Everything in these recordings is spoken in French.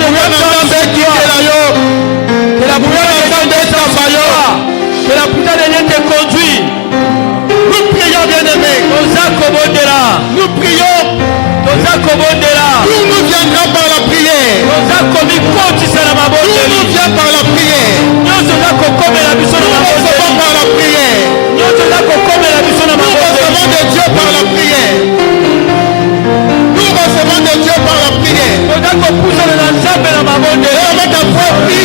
de Dieu soit avec toi. Que la bouillonne de Dieu descende sur toi. Que la puissance de Dieu te conduit. Nous prions, bien-aimés. Nous prions. Tout nous viendra par la prière. Tout nous vient par la prière. Nous recevons par la prière. Nous recevons de Dieu par la prière. Nous recevons de Dieu par la prière. Avec un fort cri.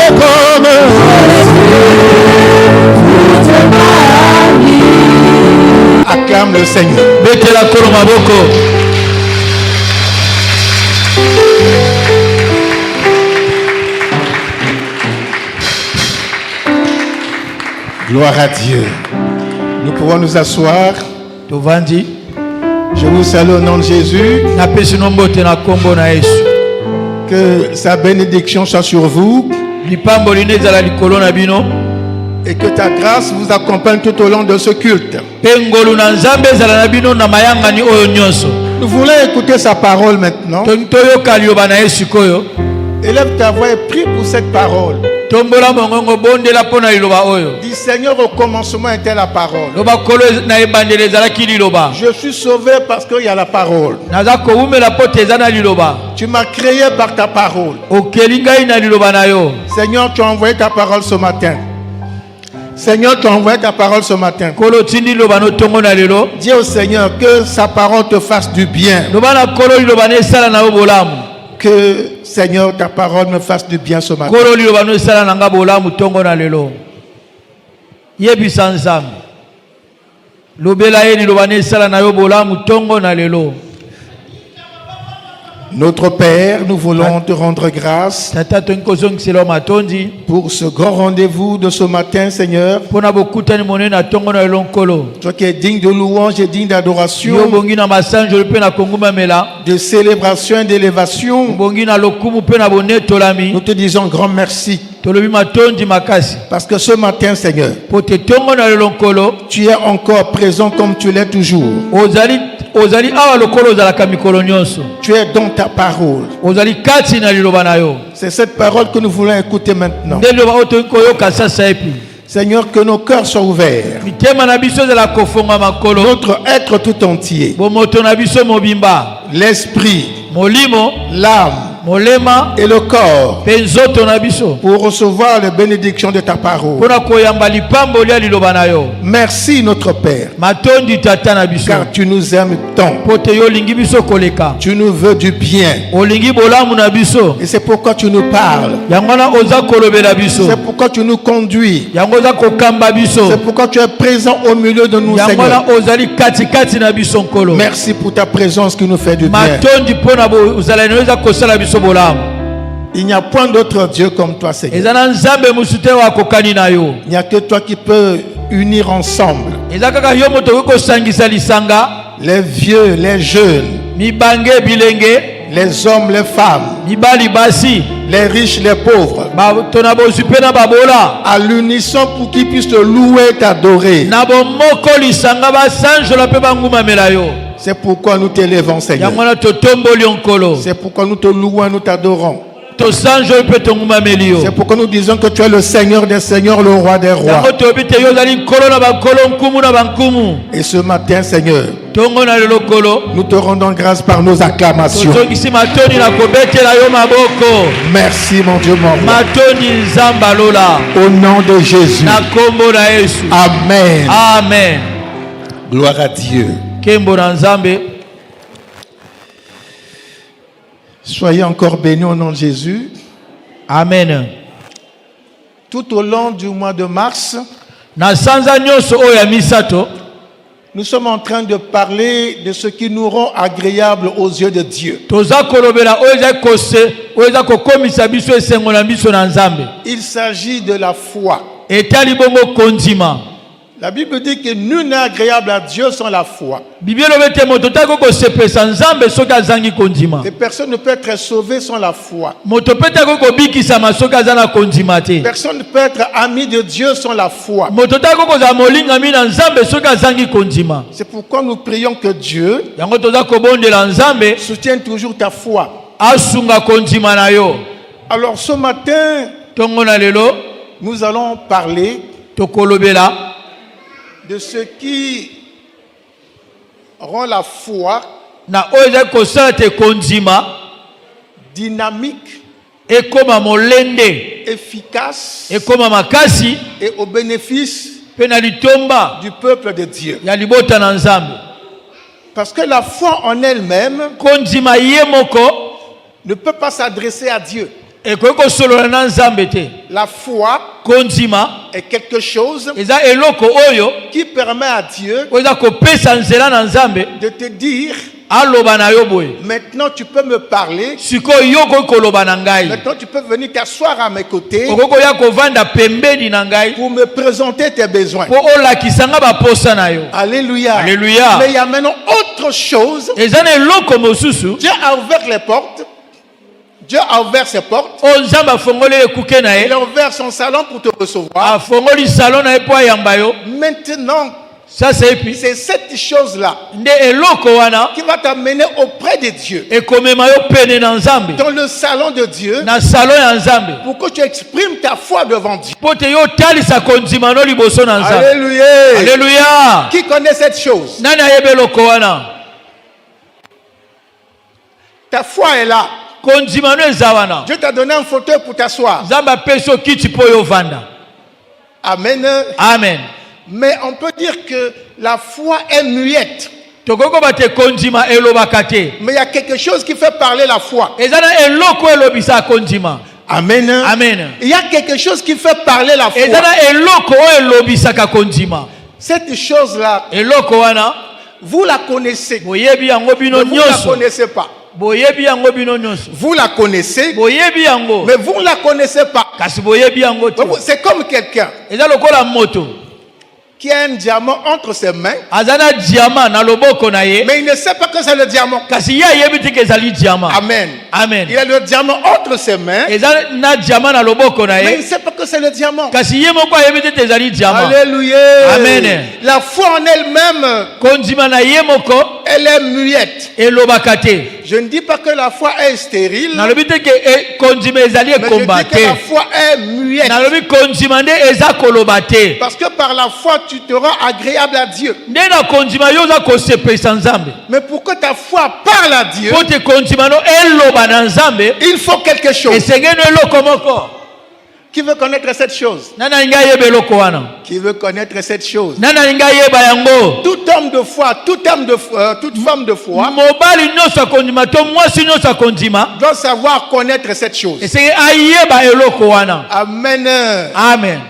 fait comme acclame le Seigneur. Betela kolo maboko. Gloire à Dieu. Nous pouvons nous asseoir. Tovandi. Je vous salue au nom de Jésus. Na pesi nombote na kombo na Yesu. Que sa bénédiction soit sur vous. Lipambo linezala likolo na bino. Et que ta grâce vous accompagne tout au long de ce culte. Pengolu na nzambe ezala na bino na mayanga ni oyo nyonso. Nous voulons écouter sa parole maintenant. Toyoka liloba na Yesu koyo. Élève ta voix et prie pour cette parole. Tombola mongongo bondela pona liloba oyo. Dis Seigneur, au commencement était la parole. Loba kolo na ebandele ezalaki liloba. Je suis sauvé parce qu'il y a la parole. Naza kowumela pote eza na liloba. Tu m'as créé par ta parole. Okeli ngai na liloba na yo. Seigneur, tu as envoyé ta parole ce matin. Seigneur, tu as envoyé ta parole ce matin. Kolo tindi liloba no tongo na lelo. Dis au Seigneur que sa parole te fasse du bien. Loba na kolo liloba ne sala na bolamu. Que Seigneur, ta parole me fasse du bien ce matin. Kolo liloba no sala na nga bolamu tongo na lelo. Yebisa nzambe. Lobela ye liloba ne sala na yo bolamu tongo na lelo. Notre Père, nous voulons te rendre grâce pour ce grand rendez-vous de ce matin, Seigneur. Toi qui es digne de louange et digne d'adoration, de célébration et d'élévation. Nous te disons grand merci. Parce que ce matin, Seigneur, tu es encore présent comme tu l'es toujours. Tu es dans ta parole. C'est cette parole que nous voulons écouter maintenant. Seigneur, que nos cœurs soient ouverts. Notre être tout entier. L'esprit, l'âme et le corps pour recevoir les bénédictions de ta parole. Merci notre Père, car tu nous aimes tant. Tu nous veux du bien. Et c'est pourquoi tu nous parles. C'est pourquoi tu nous conduis. C'est pourquoi tu es présent au milieu de nous, Seigneur. Merci pour ta présence qui nous fait du bien. Il n'y a point d'autre Dieu comme toi, Seigneur. Il n'y a que toi qui peux unir ensemble les vieux, les jeunes, les hommes, les femmes, les riches, les pauvres, à l'unisson pour qu'ils puissent te louer et t'adorer. C'est pourquoi nous t'élevons, Seigneur. C'est pourquoi nous te louons et nous t'adorons. C'est pourquoi nous disons que tu es le Seigneur des seigneurs, le roi des rois. Et ce matin, Seigneur, nous te rendons grâce par nos acclamations. Merci, mon Dieu, mon roi. Au nom de Jésus. Amen. Amen. Gloire à Dieu. Soyez encore bénis au nom de Jésus. Amen. Tout au long du mois de mars, nous sommes en train de parler de ce qui nous rend agréable aux yeux de Dieu. Il s'agit de la foi. La Bible dit que nul n'est agréable à Dieu sans la foi. Et personne ne peut être sauvé sans la foi. Personne ne peut être ami de Dieu sans la foi. C'est pourquoi nous prions que Dieu soutienne toujours ta foi. Alors ce matin, nous allons parler de ce qui rend la foi dynamique, efficace et au bénéfice du peuple de Dieu. Parce que la foi en elle-même ne peut pas s'adresser à Dieu. La foi est quelque chose qui permet à Dieu de te dire: maintenant tu peux me parler, maintenant tu peux venir t'asseoir à mes côtés pour me présenter tes besoins. Alléluia. Alléluia. Mais il y a maintenant autre chose. Dieu a ouvert les portes. Dieu a ouvert ses portes. Il a ouvert son salon pour te recevoir. Maintenant, c'est cette chose-là qui va t'amener auprès de Dieu, dans le salon de Dieu, pour que tu exprimes ta foi devant Dieu. Alléluia. Alléluia. Qui connaît cette chose? Ta foi est là. Dieu t'a donné un fauteuil pour t'asseoir. Amen. Amen. Mais on peut dire que la foi est muette. Mais il y a quelque chose qui fait parler la foi. Amen. Amen. Il y a quelque chose qui fait parler la foi. Cette chose-là, vous la connaissez. Mais vous ne la connaissez pas. Vous la connaissez, mais vous ne la connaissez pas. C'est comme quelqu'un qui a un diamant entre ses mains, mais il ne sait pas que c'est le diamant. Amen. Amen. Il a le diamant entre ses mains, mais il ne sait pas que c'est le diamant. Alléluia. Amen. La foi en elle-même, elle est muette. Je ne dis pas que la foi est stérile, mais je dis que la foi est muette. Parce que par la foi, tu te rends agréable à Dieu. Mais pour que ta foi parle à Dieu, il faut quelque chose. Qui veut connaître cette chose? Qui veut connaître cette chose? Tout homme de foi, toute femme de foi doit savoir connaître cette chose. Amen. Amen.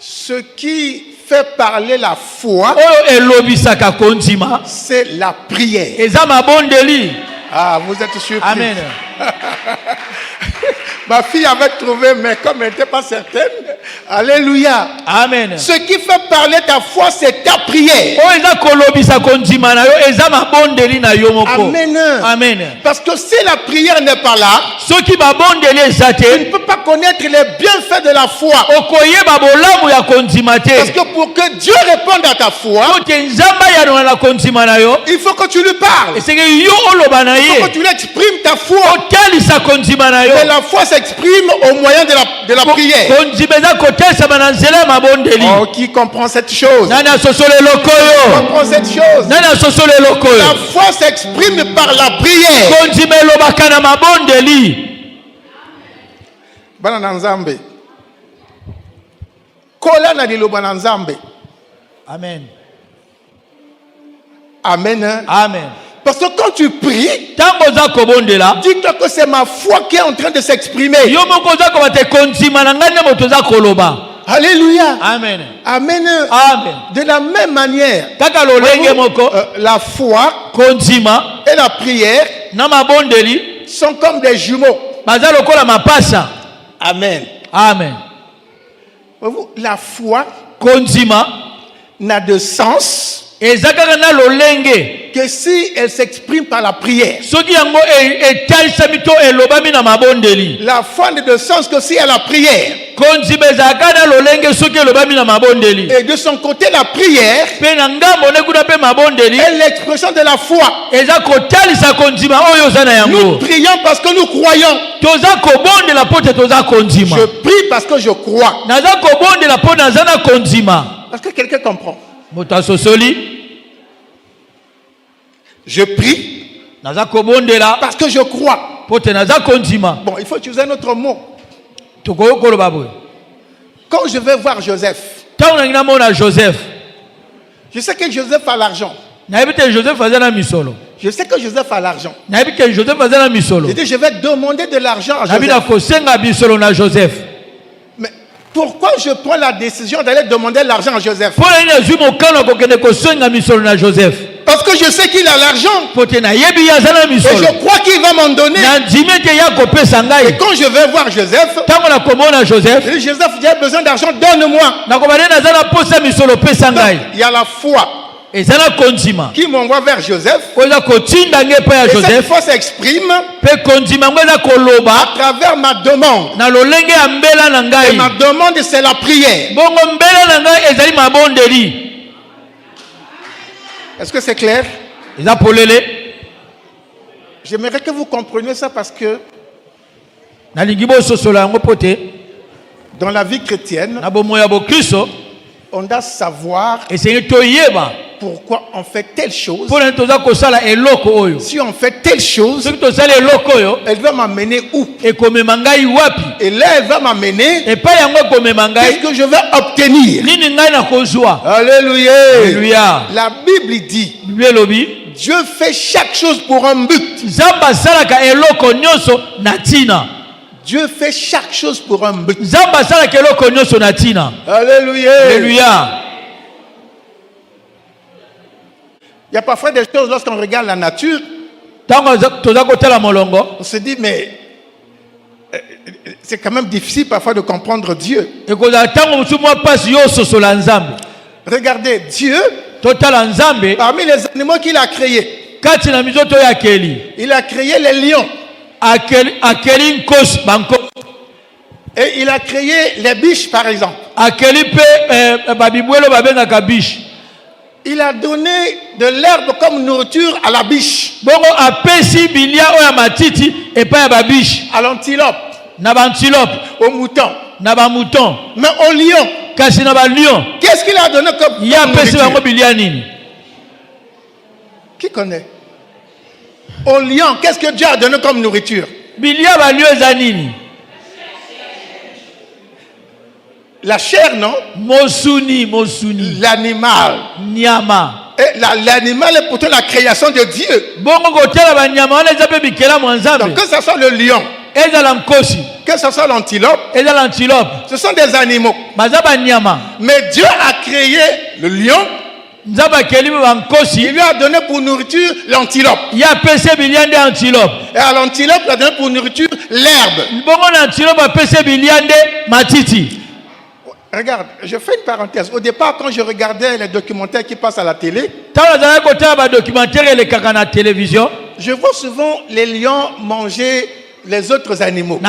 Ce qui fait parler la foi, c'est la prière. Ah, vous êtes surpris. Amen. Ma fille avait trouvé, mais comme elle n'était pas certaine, alléluia. Amen. Ce qui fait parler ta foi, c'est ta prière. Amen. Amen. Parce que si la prière n'est pas là, tu ne peux pas connaître les bienfaits de la foi. Parce que pour que Dieu réponde à ta foi, il faut que tu lui parles. Il faut que tu lui exprimes ta foi. Mais la foi s'exprime au moyen de la prière. Oh, qui comprend cette chose? Qui comprend cette chose? La foi s'exprime par la prière. Bana nzambe. Kola na liloba na nzambe. Amen. Amen. Amen. Parce que quand tu pries, dis-toi que c'est ma foi qui est en train de s'exprimer. Alléluia. Amen. Amen. Amen. De la même manière, la foi et la prière sont comme des jumeaux. Amen. Amen. La foi n'a de sens que si elle s'exprime par la prière. La foi n'a de sens que si elle a prière. Et de son côté, la prière est l'expression de la foi. Nous prions parce que nous croyons. Je prie parce que je crois. Est-ce que quelqu'un comprend? Je prie parce que je crois. Bon, il faut utiliser un autre mot. Quand je vais voir Joseph, je sais que Joseph a l'argent. Je sais que Joseph a l'argent. J'ai dit, je vais demander de l'argent à Joseph. Mais pourquoi je prends la décision d'aller demander l'argent à Joseph? Parce que je sais qu'il a l'argent. Et je crois qu'il va m'en donner. Et quand je vais voir Joseph, je dis, Joseph, j'ai besoin d'argent, donne-moi. Il y a la foi qui m'envoie vers Joseph. Et cette foi s'exprime à travers ma demande. Et ma demande, c'est la prière. Est-ce que c'est clair? J'aimerais que vous compreniez ça parce que dans la vie chrétienne, on doit savoir pourquoi on fait telle chose. Si on fait telle chose, elle va m'amener où? Et là, elle va m'amener. Qu'est-ce que je vais obtenir? Alléluia. Alléluia. La Bible dit, Dieu fait chaque chose pour un but. Dieu fait chaque chose pour un but. Alléluia. Alléluia. Il y a parfois des choses, lorsqu'on regarde la nature, on se dit, mais c'est quand même difficile parfois de comprendre Dieu. Regardez, Dieu, parmi les animaux qu'il a créés, il a créé les lions. Et il a créé les biches, par exemple. Il a donné de l'herbe comme nourriture à la biche. À l'antilope. Au mouton. Mais au lion. Qu'est-ce qu'il a donné comme nourriture? Qui connaît? Au lion, qu'est-ce que Dieu a donné comme nourriture? La chair, non? Mosuni. L'animal. Nyama. Et l'animal est pourtant la création de Dieu. Donc que ce soit le lion, que ce soit l'antilope, ce sont des animaux. Mais Dieu a créé le lion. Il lui a donné pour nourriture l'antilope. Et à l'antilope, il a donné pour nourriture l'herbe. Regarde, je fais une parenthèse. Au départ, quand je regardais les documentaires qui passent à la télé, je vois souvent les lions manger les autres animaux.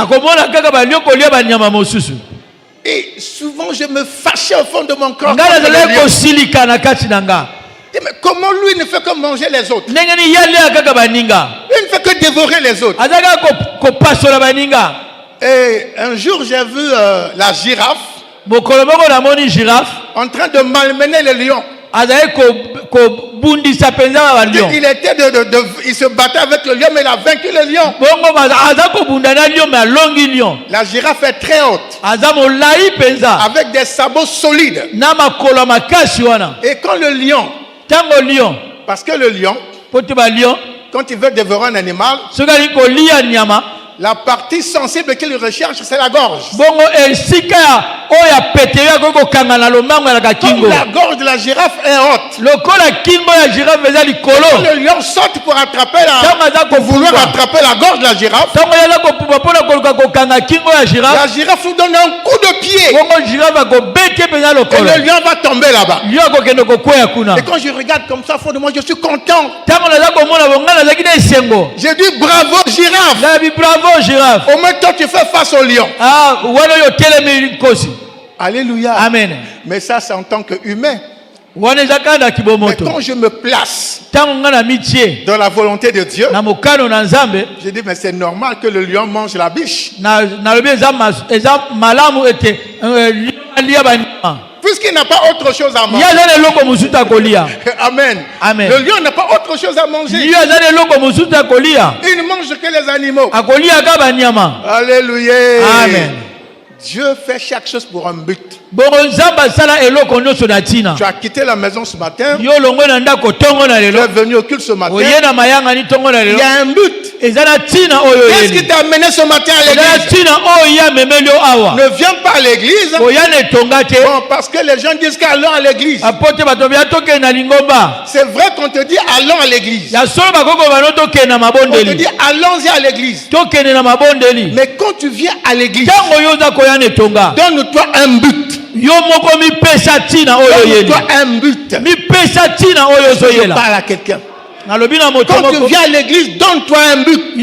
Et souvent, je me fâchais au fond de mon corps. Mais comment lui ne fait que manger les autres? Il ne fait que dévorer les autres. Et un jour, j'ai vu la girafe en train de malmener le lion. Il se battait avec le lion, mais il a vaincu le lion. La girafe est très haute, avec des sabots solides. Et quand le lion, parce que le lion, quand il veut dévorer un animal, la partie sensible qu'il recherche, c'est la gorge. Comme la gorge de la girafe est haute, quand le lion saute pour vouloir attraper la gorge de la girafe, la girafe lui donne un coup de pied. Et le lion va tomber là-bas. Et quand je regarde comme ça, au fond de moi, je suis content. J'ai dit bravo girafe. Au moins toi tu fais face au lion. Alléluia. Amen. Mais ça c'est en tant qu'humain. Mais quand je me place dans la volonté de Dieu, je dis mais c'est normal que le lion mange la biche. Puisqu'il n'a pas autre chose à manger. Amen. Amen. Le lion n'a pas autre chose à manger. Il ne mange que les animaux. Alléluia. Amen. Dieu fait chaque chose pour un but. Tu as quitté la maison ce matin. Tu es venu au culte ce matin. Il y a un but. Qu'est-ce qui t'a amené ce matin à l'église? Ne viens pas à l'église. Bon, parce que les gens disent qu'allons à l'église. C'est vrai qu'on te dit allons à l'église. On te dit allons-y à l'église. Mais quand tu viens à l'église, donne-toi un but. Donne-toi un but. Je parle à quelqu'un. Quand tu viens à l'église, donne-toi un but.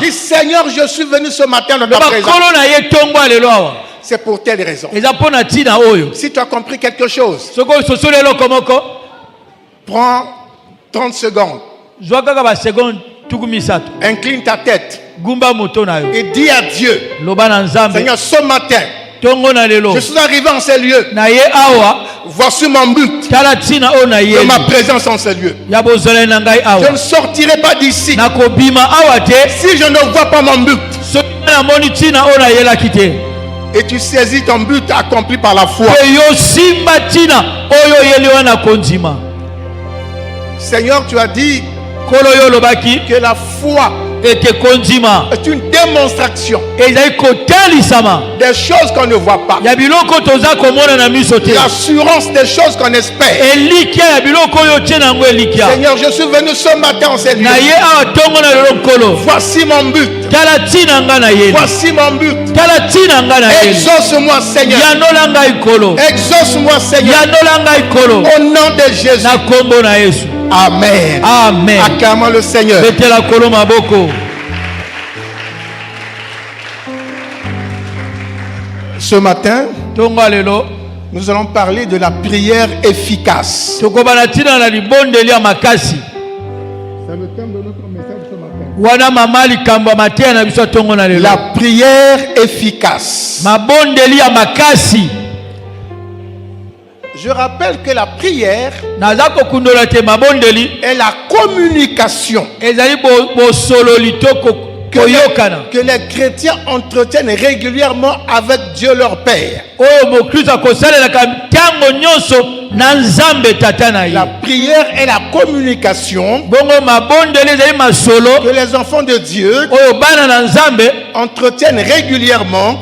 Dis Seigneur, je suis venu ce matin dans ta présence. C'est pour telle raison. Si tu as compris quelque chose, prends 30 secondes. Incline ta tête et dis à Dieu, Seigneur, ce matin, je suis arrivé en ces lieux. Voici mon but de ma présence en ces lieux. Je ne sortirai pas d'ici si je ne vois pas mon but. Et tu saisis ton but accompli par la foi. Seigneur, tu as dit que la foi est une démonstration des choses qu'on ne voit pas, l'assurance des choses qu'on espère. Seigneur, je suis venu ce matin en cette lieu. Voici mon but. Voici mon but. Exauce-moi, Seigneur. Exauce-moi, Seigneur. Au nom de Jésus. Amen. Amen. Acclamons le Seigneur. Ce matin, nous allons parler de la prière efficace. C'est le thème de notre message ce matin. La prière efficace. Je rappelle que la prière est la communication que les chrétiens entretiennent régulièrement avec Dieu leur Père. La prière est la communication que les enfants de Dieu entretiennent régulièrement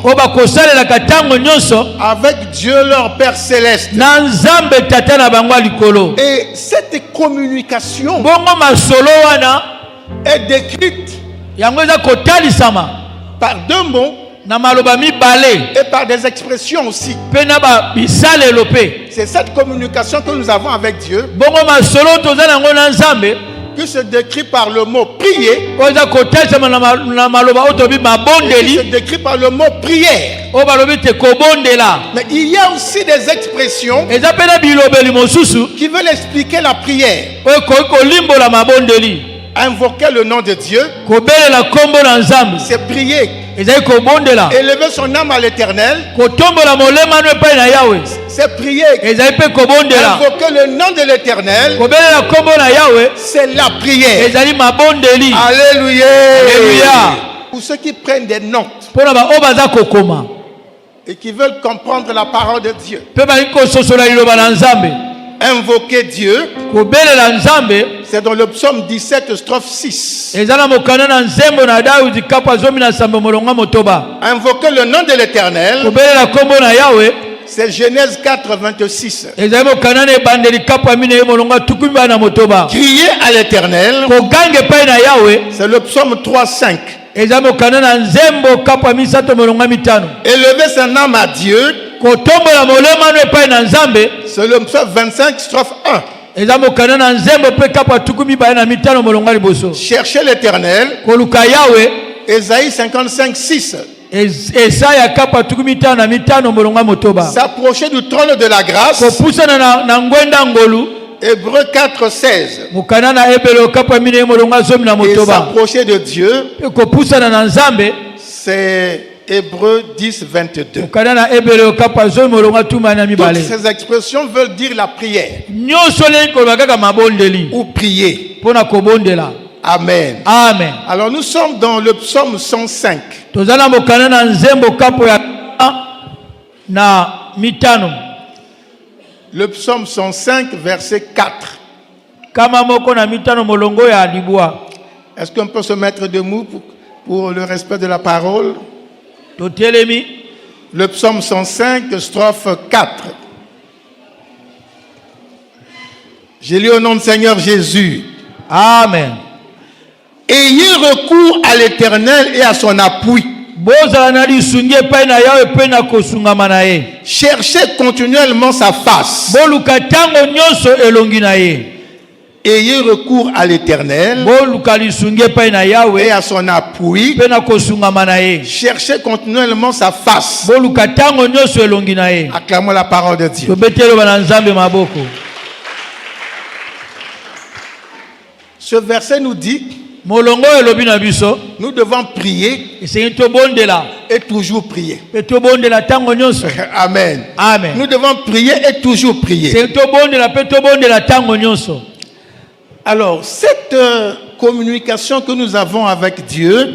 avec Dieu leur Père céleste. Et cette communication est décrite par deux mots et par des expressions aussi. C'est cette communication que nous avons avec Dieu qui se décrit par le mot prier et qui se décrit par le mot prière. Mais il y a aussi des expressions qui veulent expliquer la prière. Invoquer le nom de Dieu, c'est prier. Élever son âme à l'Éternel, c'est prier. Invoquer le nom de l'Éternel, c'est la prière. Alléluia. Pour ceux qui prennent des notes et qui veulent comprendre la parole de Dieu, invoquer Dieu, c'est dans le psaume 17 strophe 6. Invoquer le nom de l'Éternel, c'est Genèse 4 26. Crier à l'Éternel, c'est le psaume 3 5. Élever son âme à Dieu, c'est le psaume 25 strophe 1. Chercher l'Éternel, Ésaïe 55 6. S'approcher du trône de la grâce, Hébreux 4 16. Et s'approcher de Dieu, c'est Hébreux 10 22. Toutes ces expressions veulent dire la prière ou prier. Amen. Amen. Alors nous sommes dans le psaume 105. tozana mokana na nzembo kapo ya na mitano. Le psaume 105, verset 4. Kama moko na mitano molongo ya libwa. Est-ce qu'on peut se mettre debout pour le respect de la parole? Totelemi. Le psaume 105, strophe 4. J'ai lu au nom du Seigneur Jésus. Amen. Ayez recours à l'Éternel et à son appui. Cherchez continuellement sa face. Ayez recours à l'Éternel et à son appui. Cherchez continuellement sa face. Acclamons la parole de Dieu. Ce verset nous dit, nous devons prier et toujours prier. Amen. Amen. Nous devons prier et toujours prier. Alors, cette communication que nous avons avec Dieu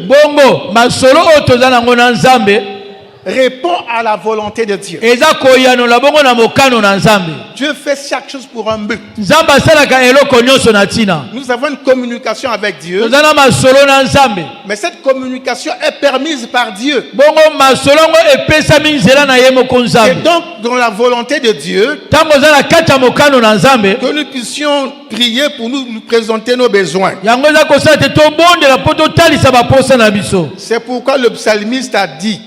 répond à la volonté de Dieu. Dieu fait chaque chose pour un but. Nous avons une communication avec Dieu. Mais cette communication est permise par Dieu. Et donc, dans la volonté de Dieu, que nous puissions prier pour nous présenter nos besoins. C'est pourquoi le psalmiste a dit,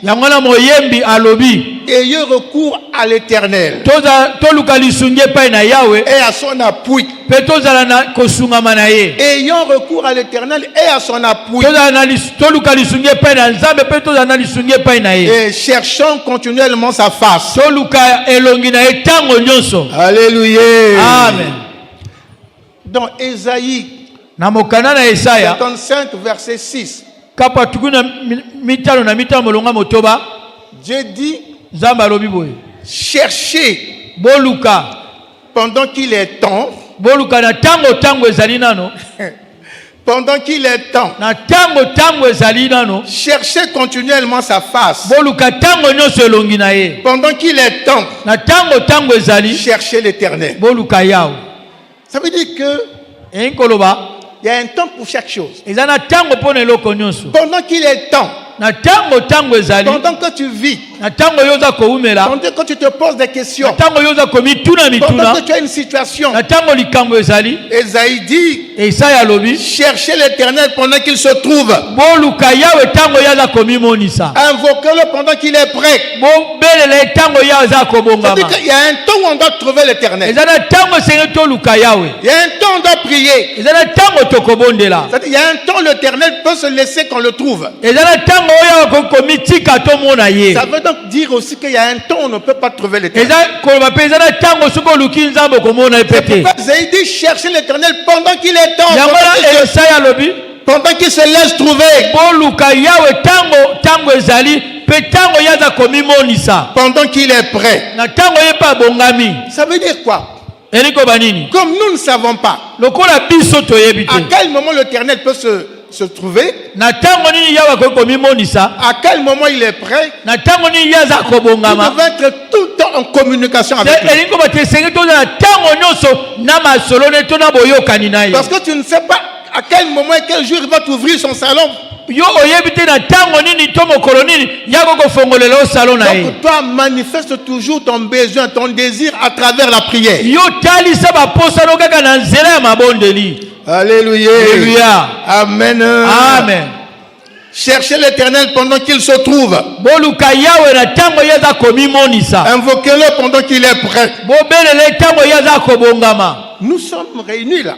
ayez recours à l'Éternel et à son appui. Ayons recours à l'Éternel et à son appui. Et cherchons continuellement sa face. Alléluia. Amen. Dans Ésaïe 55, verset 6. Dieu dit, cherchez pendant qu'il est temps. Pendant qu'il est temps. Cherchez continuellement sa face. Pendant qu'il est temps. Cherchez l'Éternel. Ça veut dire que il y a un temps pour chaque chose. Pendant qu'il est temps. Pendant que tu vis, pendant que tu te poses des questions, pendant que tu as une situation, Esaïe dit, cherchez l'Éternel pendant qu'il se trouve, invoquez-le pendant qu'il est prêt. C'est-à-dire qu'il y a un temps où on doit trouver l'Éternel. Il y a un temps où on doit prier. C'est-à-dire qu'il y a un temps où l'Éternel peut se laisser qu'on le trouve. Ça veut donc dire aussi qu'il y a un temps où on ne peut pas trouver l'Éternel. Esaïe dit chercher l'Éternel pendant qu'il est temps. Pendant qu'il se laisse trouver. Pendant qu'il est prêt. Ça veut dire quoi? Comme nous ne savons pas à quel moment l'Éternel peut se trouver, à quel moment il est prêt, nous devons être tout le temps en communication avec lui. Parce que tu ne sais pas à quel moment et quel jour il va t'ouvrir son salon. Donc toi manifeste toujours ton besoin, ton désir à travers la prière. Alléluia. Alléluia. Amen. Amen. Cherchez l'Éternel pendant qu'il se trouve. Invoquez-le pendant qu'il est prêt. Nous sommes réunis là.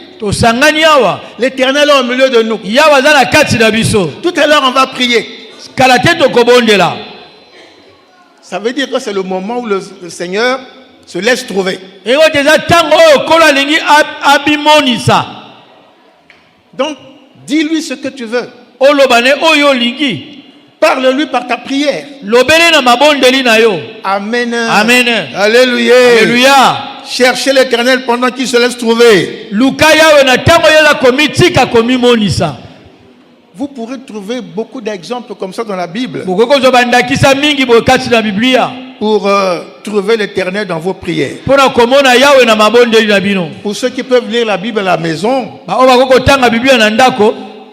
L'Éternel est au milieu de nous. Tout à l'heure on va prier. Ça veut dire que c'est le moment où le Seigneur se laisse trouver. Donc, dis-lui ce que tu veux. Parle-lui par ta prière. Amen. Amen. Alléluia. Alléluia. Cherchez l'Éternel pendant qu'il se laisse trouver. Vous pourrez trouver beaucoup d'exemples comme ça dans la Bible pour trouver l'Éternel dans vos prières. Pour ceux qui peuvent lire la Bible à la maison,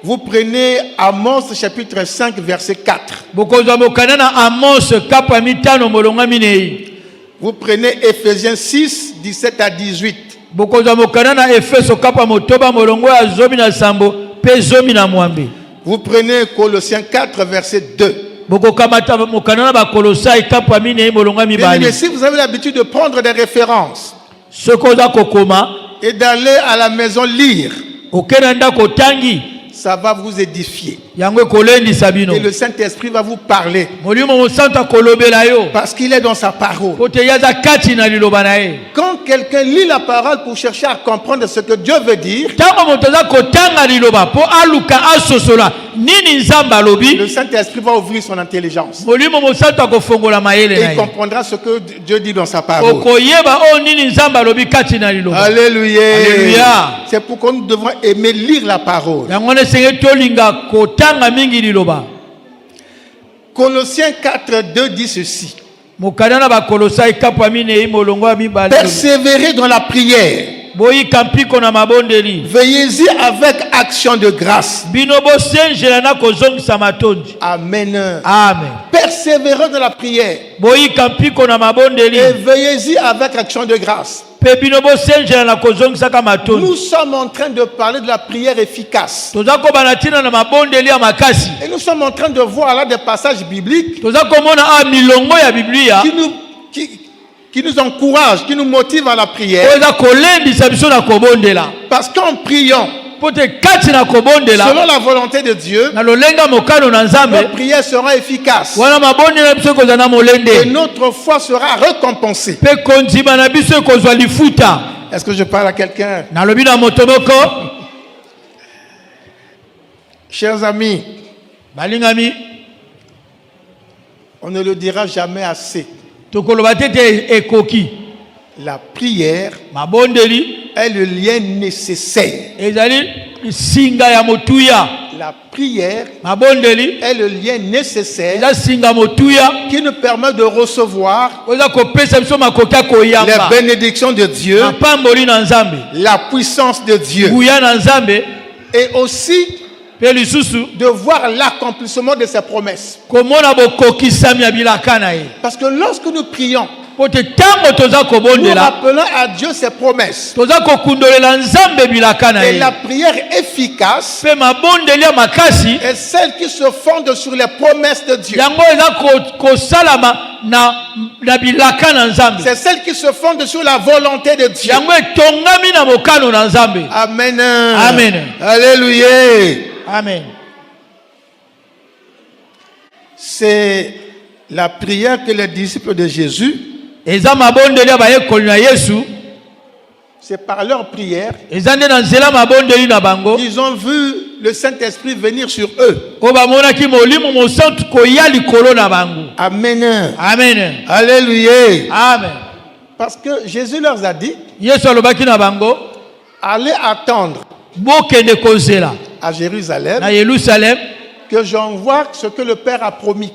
vous prenez Amos chapitre 5 verset 4. Vous prenez Ephésiens 6, 17 à 18. Vous prenez Colossiens 4 verset 2. Mais si vous avez l'habitude de prendre des références et d'aller à la maison lire, ça va vous édifier. Et le Saint-Esprit va vous parler. Parce qu'il est dans sa parole. Quand quelqu'un lit la parole pour chercher à comprendre ce que Dieu veut dire, le Saint-Esprit va ouvrir son intelligence. Et il comprendra ce que Dieu dit dans sa parole. Alléluia. C'est pourquoi nous devons aimer lire la parole. Colossiens 4, 2 dit ceci. Persévérez dans la prière. Veillez-y avec action de grâce. Amen. Amen. Persévérez dans la prière. Et veillez-y avec action de grâce. Nous sommes en train de parler de la prière efficace. Et nous sommes en train de voir là des passages bibliques qui nous encouragent, qui nous motivent à la prière. Parce qu'en priant selon la volonté de Dieu, notre prière sera efficace et notre foi sera récompensée. Est-ce que je parle à quelqu'un? Chers amis, on ne le dira jamais assez. La prière est le lien nécessaire. La prière est le lien nécessaire qui nous permet de recevoir les bénédictions de Dieu, la puissance de Dieu, et aussi de voir l'accomplissement de ses promesses. Parce que lorsque nous prions, nous rappelons à Dieu ses promesses. Et la prière efficace est celle qui se fonde sur les promesses de Dieu. C'est celle qui se fonde sur la volonté de Dieu. Amen. Amen. Alléluia. Amen. C'est la prière que les disciples de Jésus, c'est par leur prière, ils ont vu le Saint-Esprit venir sur eux. Amen. Amen. Alléluia. Amen. Parce que Jésus leur a dit, allez attendre à Jérusalem que j'envoie ce que le Père a promis.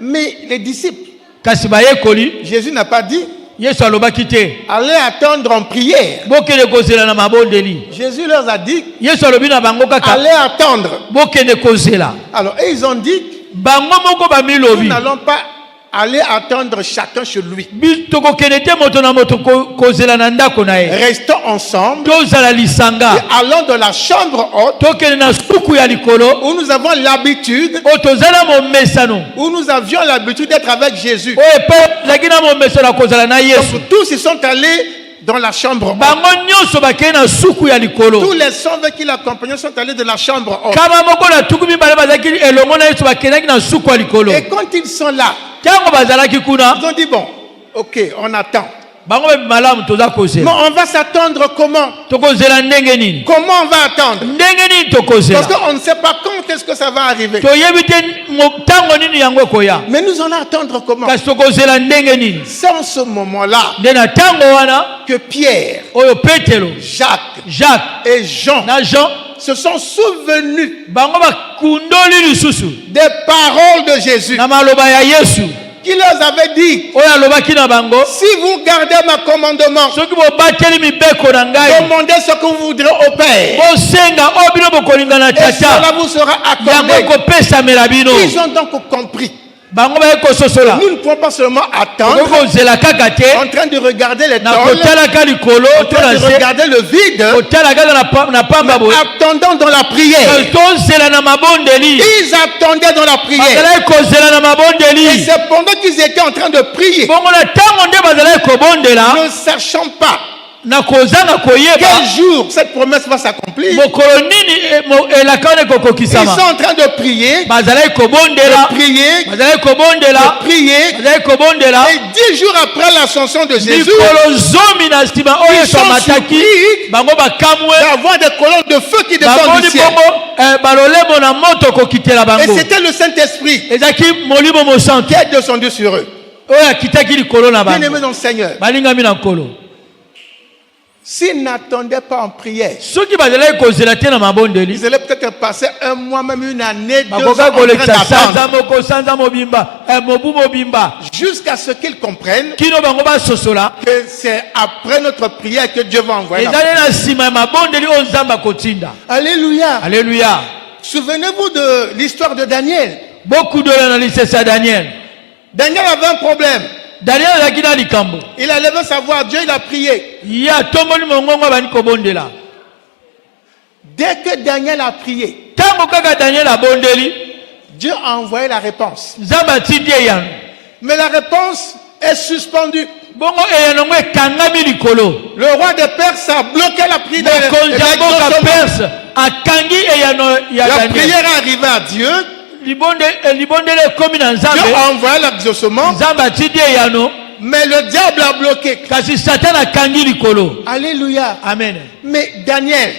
Mais les disciples, Jésus n'a pas dit allez attendre en prière. Jésus leur a dit allez attendre. Alors ils ont dit nous n'allons pas aller attendre chacun chez lui. Restons ensemble et allons dans la chambre haute où nous avons l'habitude, où nous avions l'habitude d'être avec Jésus. Donc tous ils sont allés dans la chambre haute. Tous les 120 qui l'accompagnaient sont allés dans la chambre haute. Et quand ils sont là, ils ont dit bon, ok, on attend. Mais on va s'attendre comment? Comment on va attendre? Parce qu'on ne sait pas quand est-ce que ça va arriver. Mais nous allons attendre comment? C'est en ce moment-là que Pierre, Jacques et Jean se sont souvenus des paroles de Jésus qui leur avait dit, si vous gardez ma commandement, demandez ce que vous voudrez au Père et cela vous sera accordé. Ils ont donc compris. Nous ne pouvons pas seulement attendre en train de regarder les tôles, en train de regarder le vide, mais attendant dans la prière. Ils attendaient dans la prière. Et c'est pendant qu'ils étaient en train de prier, ne sachant pas quel jour cette promesse va s'accomplir. Ils sont en train de prier, et 10 jours après l'ascension de Jésus, ils sont surpris d'avoir des colonnes de feu qui descendent du ciel. Et c'était le Saint-Esprit qui est descendu sur eux. Bien-aimés dans le Seigneur, s'ils n'attendaient pas en prière, ils allaient peut-être passer un mois, même une année, 2 ans en train d'attendre. Jusqu'à ce qu'ils comprennent que c'est après notre prière que Dieu va envoyer la prière. Alléluia. Alléluia. Souvenez-vous de l'histoire de Daniel. Beaucoup de l'analyse à Daniel. Daniel avait un problème. Daniel il a levé sa voix à Dieu, il a prié. Dès que Daniel a prié, Dieu a envoyé la réponse. Mais la réponse est suspendue. Le roi de Perse a bloqué la prière. La prière est arrivée à Dieu. Dieu a envoyé l'exaucement, mais le diable a bloqué. Alléluia. Amen. Mais Daniel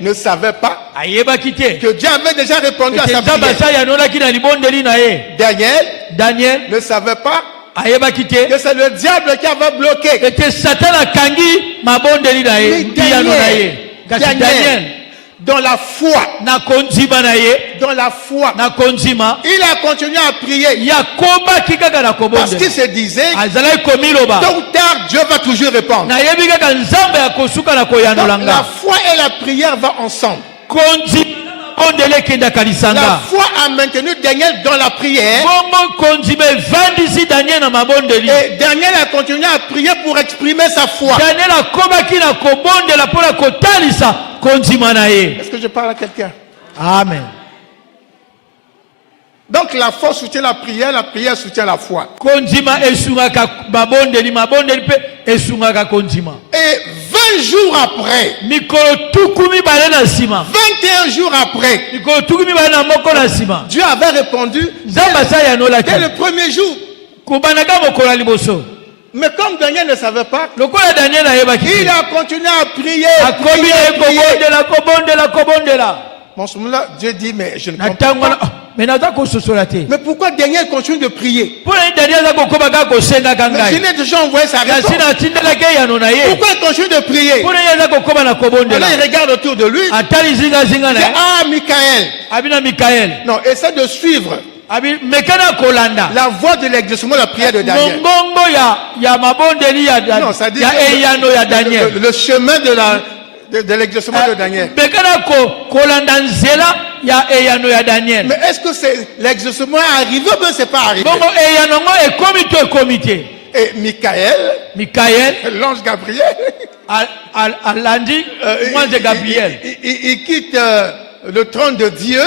ne savait pas que Dieu avait déjà répondu à sa prière. Daniel ne savait pas que c'est le diable qui avait bloqué. Mais Daniel, dans la foi, il a continué à prier parce qu'il se disait tôt ou tard Dieu va toujours répondre. Donc, la foi et la prière vont ensemble. La foi a maintenu Daniel dans la prière. Et Daniel a continué à prier pour exprimer sa foi. Est-ce que je parle à quelqu'un? Amen. Donc la foi soutient la prière soutient la foi. Et 20 jours après, 21 jours après, Dieu avait répondu dès le premier jour. Mais comme Daniel ne savait pas, il a continué à prier. En ce moment-là, Dieu dit, mais je ne comprends pas. Mais pourquoi Daniel continue de prier? Mais il a déjà envoyé sa réponse. Pourquoi il continue de prier? Alors il regarde autour de lui. Michael. Non, essaie de suivre la voie de l'exaucement de la prière de Daniel. Non, ça dit le chemin de l'exaucement de Daniel. Mais est-ce que l'exaucement est arrivé ou bien c'est pas arrivé? Et Michael, l'ange Gabriel, il quitte le trône de Dieu.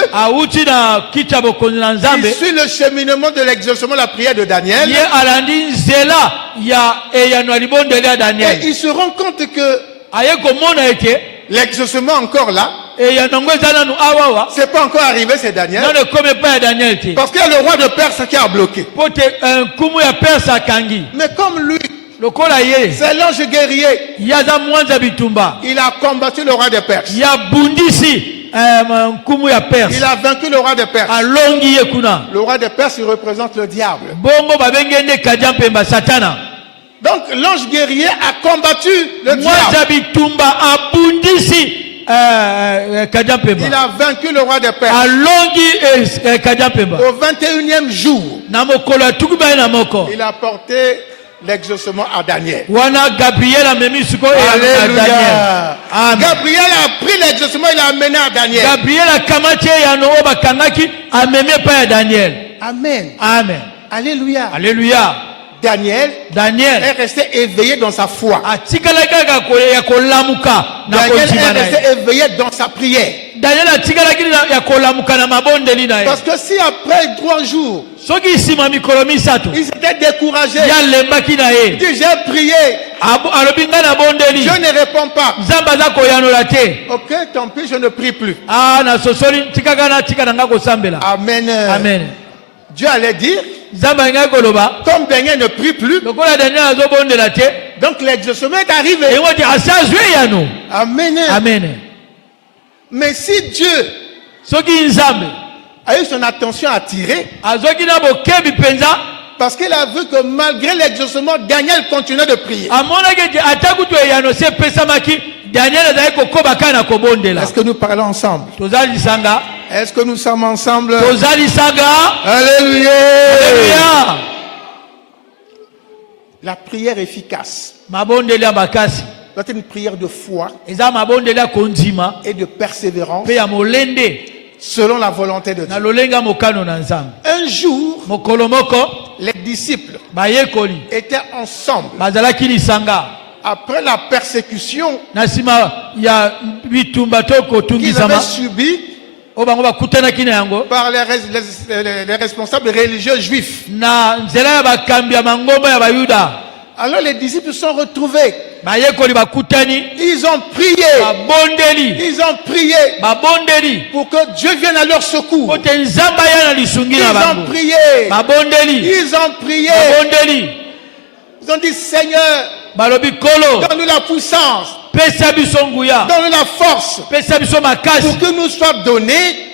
Il suit le cheminement de l'exaucement de la prière de Daniel. Et il se rend compte que l'exaucement encore là, c'est pas encore arrivé, c'est Daniel. Parce qu'il y a le roi de Perse qui a bloqué. Mais comme lui lokola ye C'est l'ange guerrier. yaza mwanza bitumba Il a combattu le roi de Perse. ya bundisi nkumu ya Perse Il a vaincu le roi de Perse. alongi ye kuna. Le roi de Perse, il représente le diable. Bongo babengende kadia mpemba satana. Donc l'ange guerrier a combattu le Mwanza diable. bitumba abundisi kadia mpemba. Il a vaincu le roi de Perse. Alongi kadia mpemba. Au 21e jour, Na mokolo atukuba na moko. il a porté l'exaucement à Daniel. Wana Gabriel amemi suko e Daniel. Alléluia. Amen. Gabriel a pris l'exaucement, il a amené à Daniel. Gabriel akamati ya no bakangaki amemi pa ya Daniel. Amen. Amen. Alléluia. Alléluia. Daniel Daniel est resté éveillé dans sa foi. atikalaka ya kolamuka na Daniel konzima est na resté ye. éveillé dans sa prière. Daniel atikalaki ya kolamuka na mabondeli na ye. Parce que si après 3 jours, Soki isima mikolo misato ils étaient découragés, ya lembaki na ye. il dit j'ai prié, Alobi nga na bondeli. je ne réponds pas. Nzambe aza koyanola te. Ok, tant pis, je ne prie plus. Na sosoli tikaka na tika na nga kosambela. Amen. Amen. Dieu allait dire, Nzambe nga koloba. comme Daniel ne prie plus, Lokola Daniel azobondela te. donc l'exaucement est arrivé. Et on dit asazwe yano. Amen. Amen. Mais si Dieu Soki Nzambe a eu son attention attirée, azoki na bokebi penza parce qu'il a vu que malgré l'exaucement, Daniel continuait de prier. amonaki atakutu yano se pesamaki Daniel azali kokoba kana kobondela. Est-ce que nous parlons ensemble? Tozali sanga. Est-ce que nous sommes ensemble? Tozali sanga. Alléluia. Alléluia. La prière efficace Mabondeli ya bakasi. doit être une prière de foi Eza mabondeli ya konzima et de persévérance pe ya molende selon la volonté de na Dieu. lolenga mokano na Nzambe. Un jour, Mokolo moko les disciples bayekoli étaient ensemble. bazalaki lisanga Après la persécution na nsima ya bitumba to qu'ils kotungisama avaient subie o bango bakutanaki na yango par les responsables religieux juifs. na nzela ya bakambi ya mangomba ya bayuda. Alors les disciples se sont retrouvés. Bayekoli bakutani Ils ont prié. babondeli Ils ont prié babondeli pour que Dieu vienne à leur secours. kote Nzambe aya na lisungi Ils na ont bango. prié. Babondeli Ils ont prié. babondeli Ils ont dit, Seigneur, balobi kolo donne-nous la puissance, pesa biso nguya donne-nous la force pesa biso pour makasi que nous soit donné,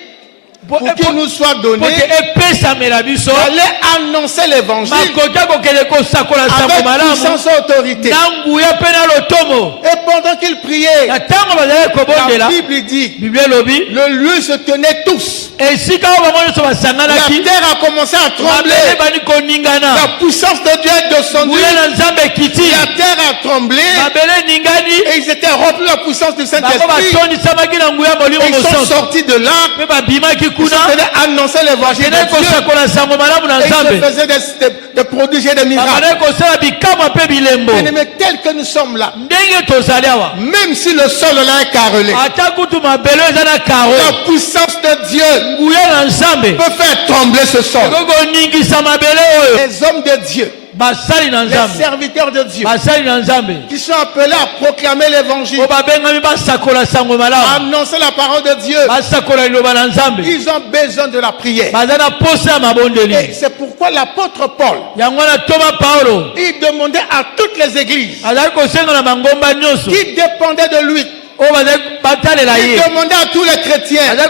pour qu'il nous soit donné pote epesamela biso d'aller annoncer l'évangile makoki akokende kosakola sango avec malamu puissance et autorité. na nguya mpe na lotomo. Et pendant qu'ils priaient, Na ntango bazalaki la kobondela Bible dit, biblia elobi le lieu se tenait tous. esika oyo bango nyonso La basanganaki terre a commencé à trembler. mabele bani koningana La puissance de Dieu est descendue. nguya na Nzambe ekiti La terre a tremblé mabele eningani et ils étaient remplis de la puissance du bango Saint-Esprit. batondisamaki na nguya molimo Et ils sont mosantu sortis de là. mpe babimaki Ils kuna venaient annoncer l'évangile de bakendeki Dieu. kosakola sango malamu na Et ils Nzambe se faisaient des prodiges et des miracles. bakendeki kosala bikamwa mpe bilembo. Mais tel que nous sommes là, Ndenge tozali awa même si le sol là est carrelé, ata kutu mabele eza na karo la puissance de Dieu nguya na Nzambe peut faire trembler ce sol. ekoki koningisa mabele oyo. Les hommes de Dieu, Basali na les Nzambe serviteurs de Dieu, basali na Nzambe qui sont appelés à proclamer l'évangile, o babengami basakola sango malamu annoncer la parole de Dieu, basakola liloba na Nzambe ils ont besoin de la prière. baza na posa ya Et mabondeli. c'est pourquoi l'apôtre Paul, Yango wana Toma Paulo il demandait à toutes les églises azali kosenga na mangomba nyonso qui dépendaient de lui, oyo bazali batalela il ye demandait à tous les chrétiens, azali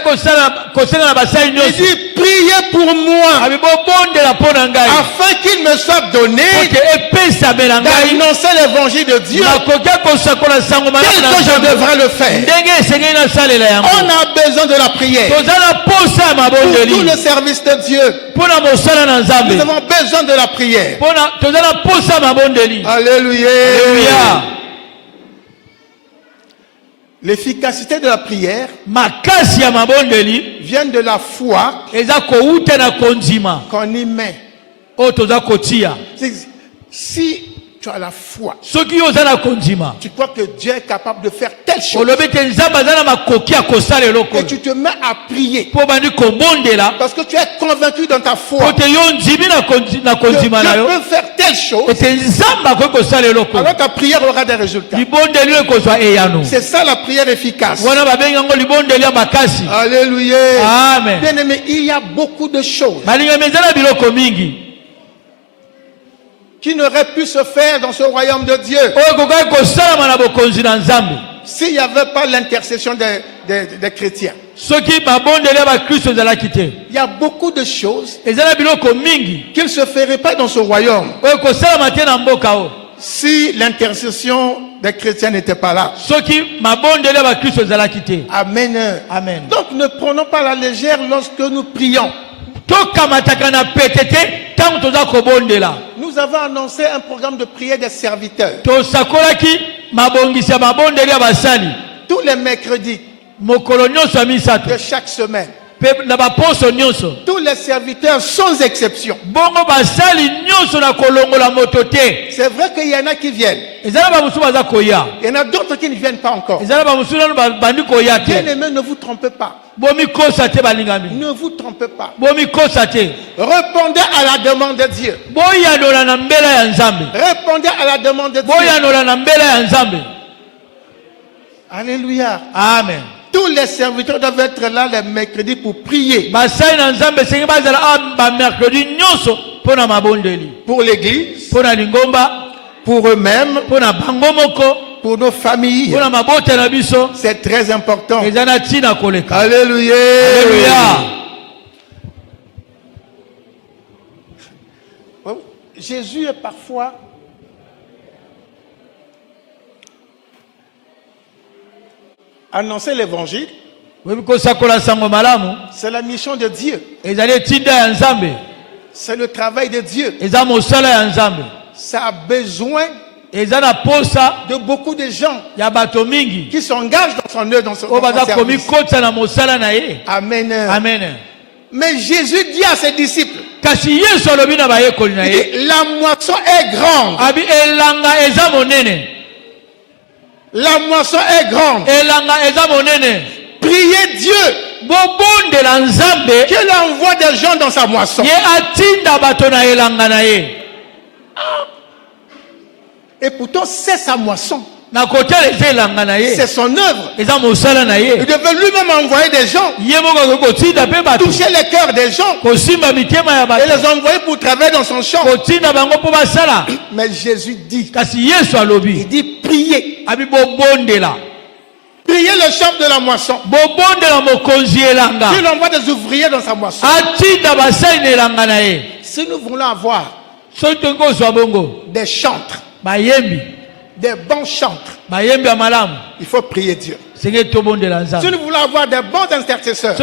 kosenga na basali il nyonso dit, priez pour moi, abi bobondela mpo na ngai afin qu'il me soit donné oke epesamela ngai d'annoncer l'évangile de Dieu, nakoki kosakola sango malamu tel na que je Nzambe devrais le faire. ndenge esengeli nasalela yango. On a besoin de la prière. Toza na posa ya Pour mabondeli tout le service de Dieu, mpo na mosala na nous Nzambe. avons besoin de la prière. Toza na posa ya mabondeli. Alléluia. Alléluia. L'efficacité de la prière Makasi ya mabondeli vient de la foi eza kouta na konzima qu'on y met. oyo toza kotia. Si tu as la foi, Soki oza na konzima tu crois que Dieu est capable de faire telle chose, olobi te Nzambe aza na makoki ya kosala eloko et tu te mets à prier mpo bandi kobondela parce que tu es convaincu dans ta foi po te yo ndimi na que konzima na Dieu yo peut faire telle chose, ete Nzambe akoki kosala eloko alors ta prière aura des résultats. libondeli oyo ekozwa eyano. C'est ça la prière efficace. Wana babengi yango libondeli ya makasi. Alléluia. Amen. Bien aimé, il y a beaucoup de choses balingami eza na biloko mingi qui n'aurait pu se faire dans ce royaume de Dieu s'il n'y avait pas l'intercession des chrétiens. Il y a beaucoup de choses qui ne se feraient pas dans ce royaume si l'intercession des chrétiens n'était pas là. Amen. Amen. Donc ne prenons pas la légère lorsque nous prions. Nous avons annoncé un programme de prière des serviteurs. Tous les mercredis de chaque semaine. Tous les serviteurs sans exception. C'est vrai qu'il y en a qui viennent. Il y en a d'autres qui ne viennent pas encore. Bien-aimés, ne vous trompez pas. Ne vous trompez pas. Répondez à la demande de Dieu. Répondez à la demande de Dieu. Alléluia. Amen. Tous les serviteurs doivent être là les mercredis pour prier. Pour l'église, pour eux-mêmes, pour nos familles. C'est très important. Alléluia. Alléluia. Jésus est parfois annoncer l'évangile. C'est la mission de Dieu. C'est le travail de Dieu. Ça a besoin de beaucoup de gens qui s'engagent dans son œuvre, dans son service. Amen. Amen. Mais Jésus dit à ses disciples, il dit, la moisson est grande. La moisson est grande. Priez Dieu qu'il envoie des gens dans sa moisson. Et pourtant, c'est sa moisson. C'est son œuvre. Il devait lui-même envoyer des gens, toucher les cœurs des gens et les envoyer pour travailler dans son champ. Mais Jésus dit, il dit priez. Priez le chef de la moisson. Il envoie des ouvriers dans sa moisson. Si nous voulons avoir des chantres, des bons chantres, il faut prier Dieu. Si nous voulons avoir des bons intercesseurs,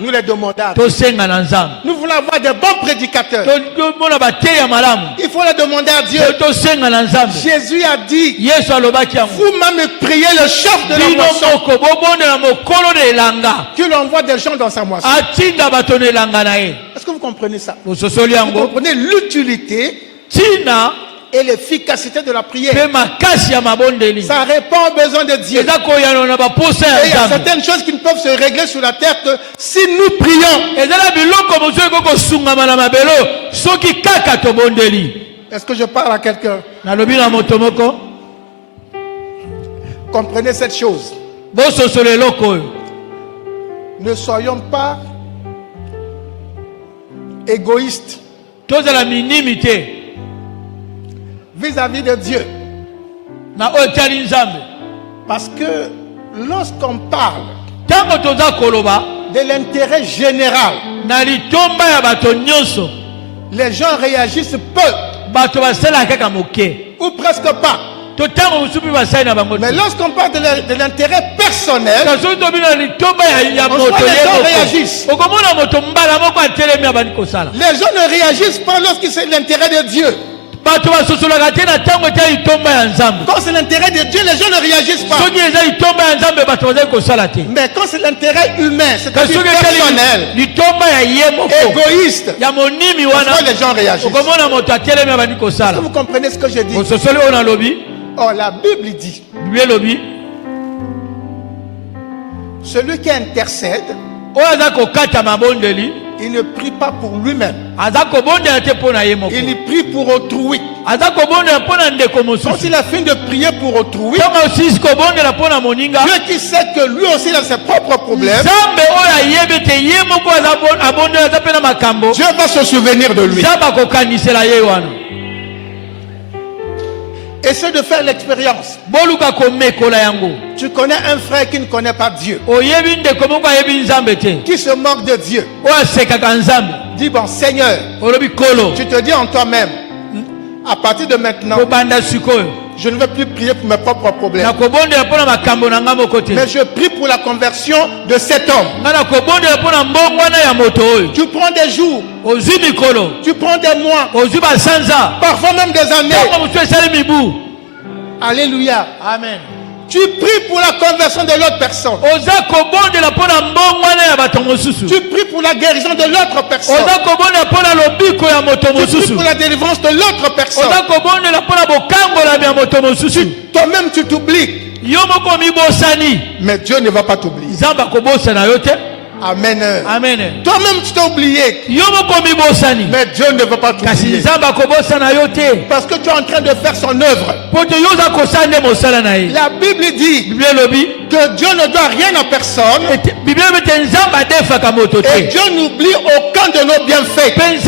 nous les demandons à Dieu. Nous voulons avoir des bons prédicateurs, il faut les demander à Dieu. Jésus a dit, vous-même priez le chef de la moisson, qu'il envoie des gens dans sa moisson. Est-ce que vous comprenez ça? Vous comprenez l'utilité et l'efficacité de la prière. Ça répond aux besoins de Dieu. Et il y a certaines choses qui ne peuvent se régler sur la terre que si nous prions. Est-ce que je parle à quelqu'un? Comprenez cette chose. Ne soyons pas égoïstes vis-à-vis de Dieu. Parce que lorsqu'on parle de l'intérêt général, les gens réagissent peu ou presque pas. Mais lorsqu'on parle de l'intérêt personnel, on voit les gens réagissent. Les gens ne réagissent pas lorsque c'est l'intérêt de Dieu. Quand c'est l'intérêt de Dieu, les gens ne réagissent pas. Mais quand c'est l'intérêt humain, c'est-à-dire personnel, égoïste, les gens réagissent. Est-ce que vous comprenez ce que je dis? Oh, la Bible dit, celui qui intercède il ne prie pas pour lui-même. Il prie pour autrui. Quand il a fini de prier pour autrui, Dieu qui sait que lui aussi il a ses propres problèmes, Dieu va se souvenir de lui. Essaie de faire l'expérience. Tu connais un frère qui ne connaît pas Dieu, qui se moque de Dieu. Dis bon, Seigneur, tu te dis en toi-même, à partir de maintenant, je ne veux plus prier pour mes propres problèmes, mais je prie pour la conversion de cet homme. Tu prends des jours, tu prends des mois, parfois même des années. Alléluia. Amen. Tu pries pour la conversion de l'autre personne. Tu pries pour la guérison de l'autre personne. Tu pries pour la délivrance de l'autre personne. Toi-même tu t'oublies. Mais Dieu ne va pas t'oublier. Amen. Amen. Toi-même tu t'es oublié. Mais Dieu ne va pas t'oublier. Parce que tu es en train de faire son œuvre. La Bible dit que Dieu ne doit rien à personne. Et Dieu n'oublie aucun de nos bienfaits. Est-ce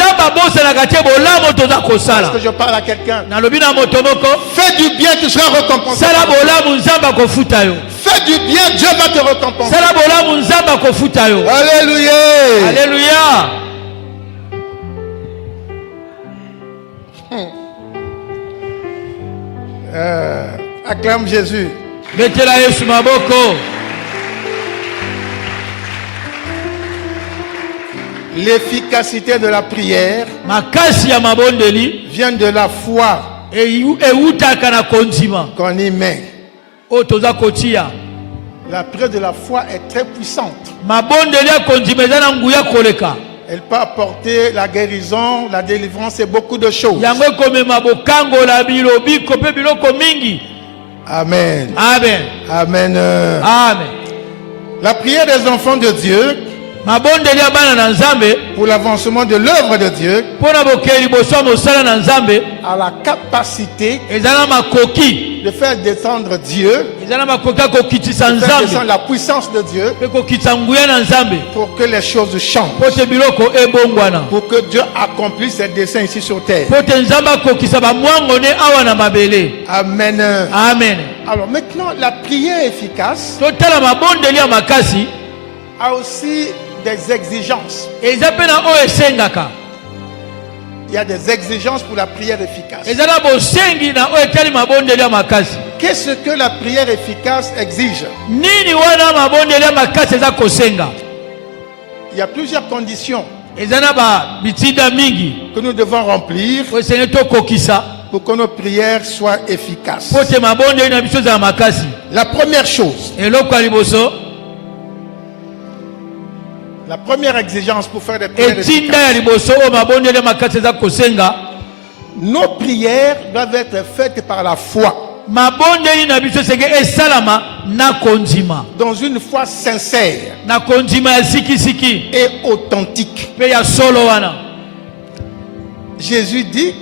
que je parle à quelqu'un? Fais du bien, tu seras récompensé. Fais du bien, Dieu va te récompenser. Alléluia. Alléluia. Acclame Jésus. L'efficacité de la prière vient de la foi qu'on y met. La prière de la foi est très puissante. Elle peut apporter la guérison, la délivrance et beaucoup de choses. Amen. Amen. Amen. Amen. La prière des enfants de Dieu pour l'avancement de l'œuvre de Dieu a la capacité de faire descendre Dieu, de faire descendre la puissance de Dieu pour que les choses changent, pour que Dieu accomplisse ses desseins ici sur terre. Amen. Amen. Alors maintenant, la prière efficace a aussi des exigences. Il y a des exigences pour la prière efficace. Qu'est-ce que la prière efficace exige? Il y a plusieurs conditions que nous devons remplir pour que nos prières soient efficaces. La première chose, la première exigence pour faire des prières efficaces, nos prières doivent être faites par la foi, dans une foi sincère et authentique. Jésus dit,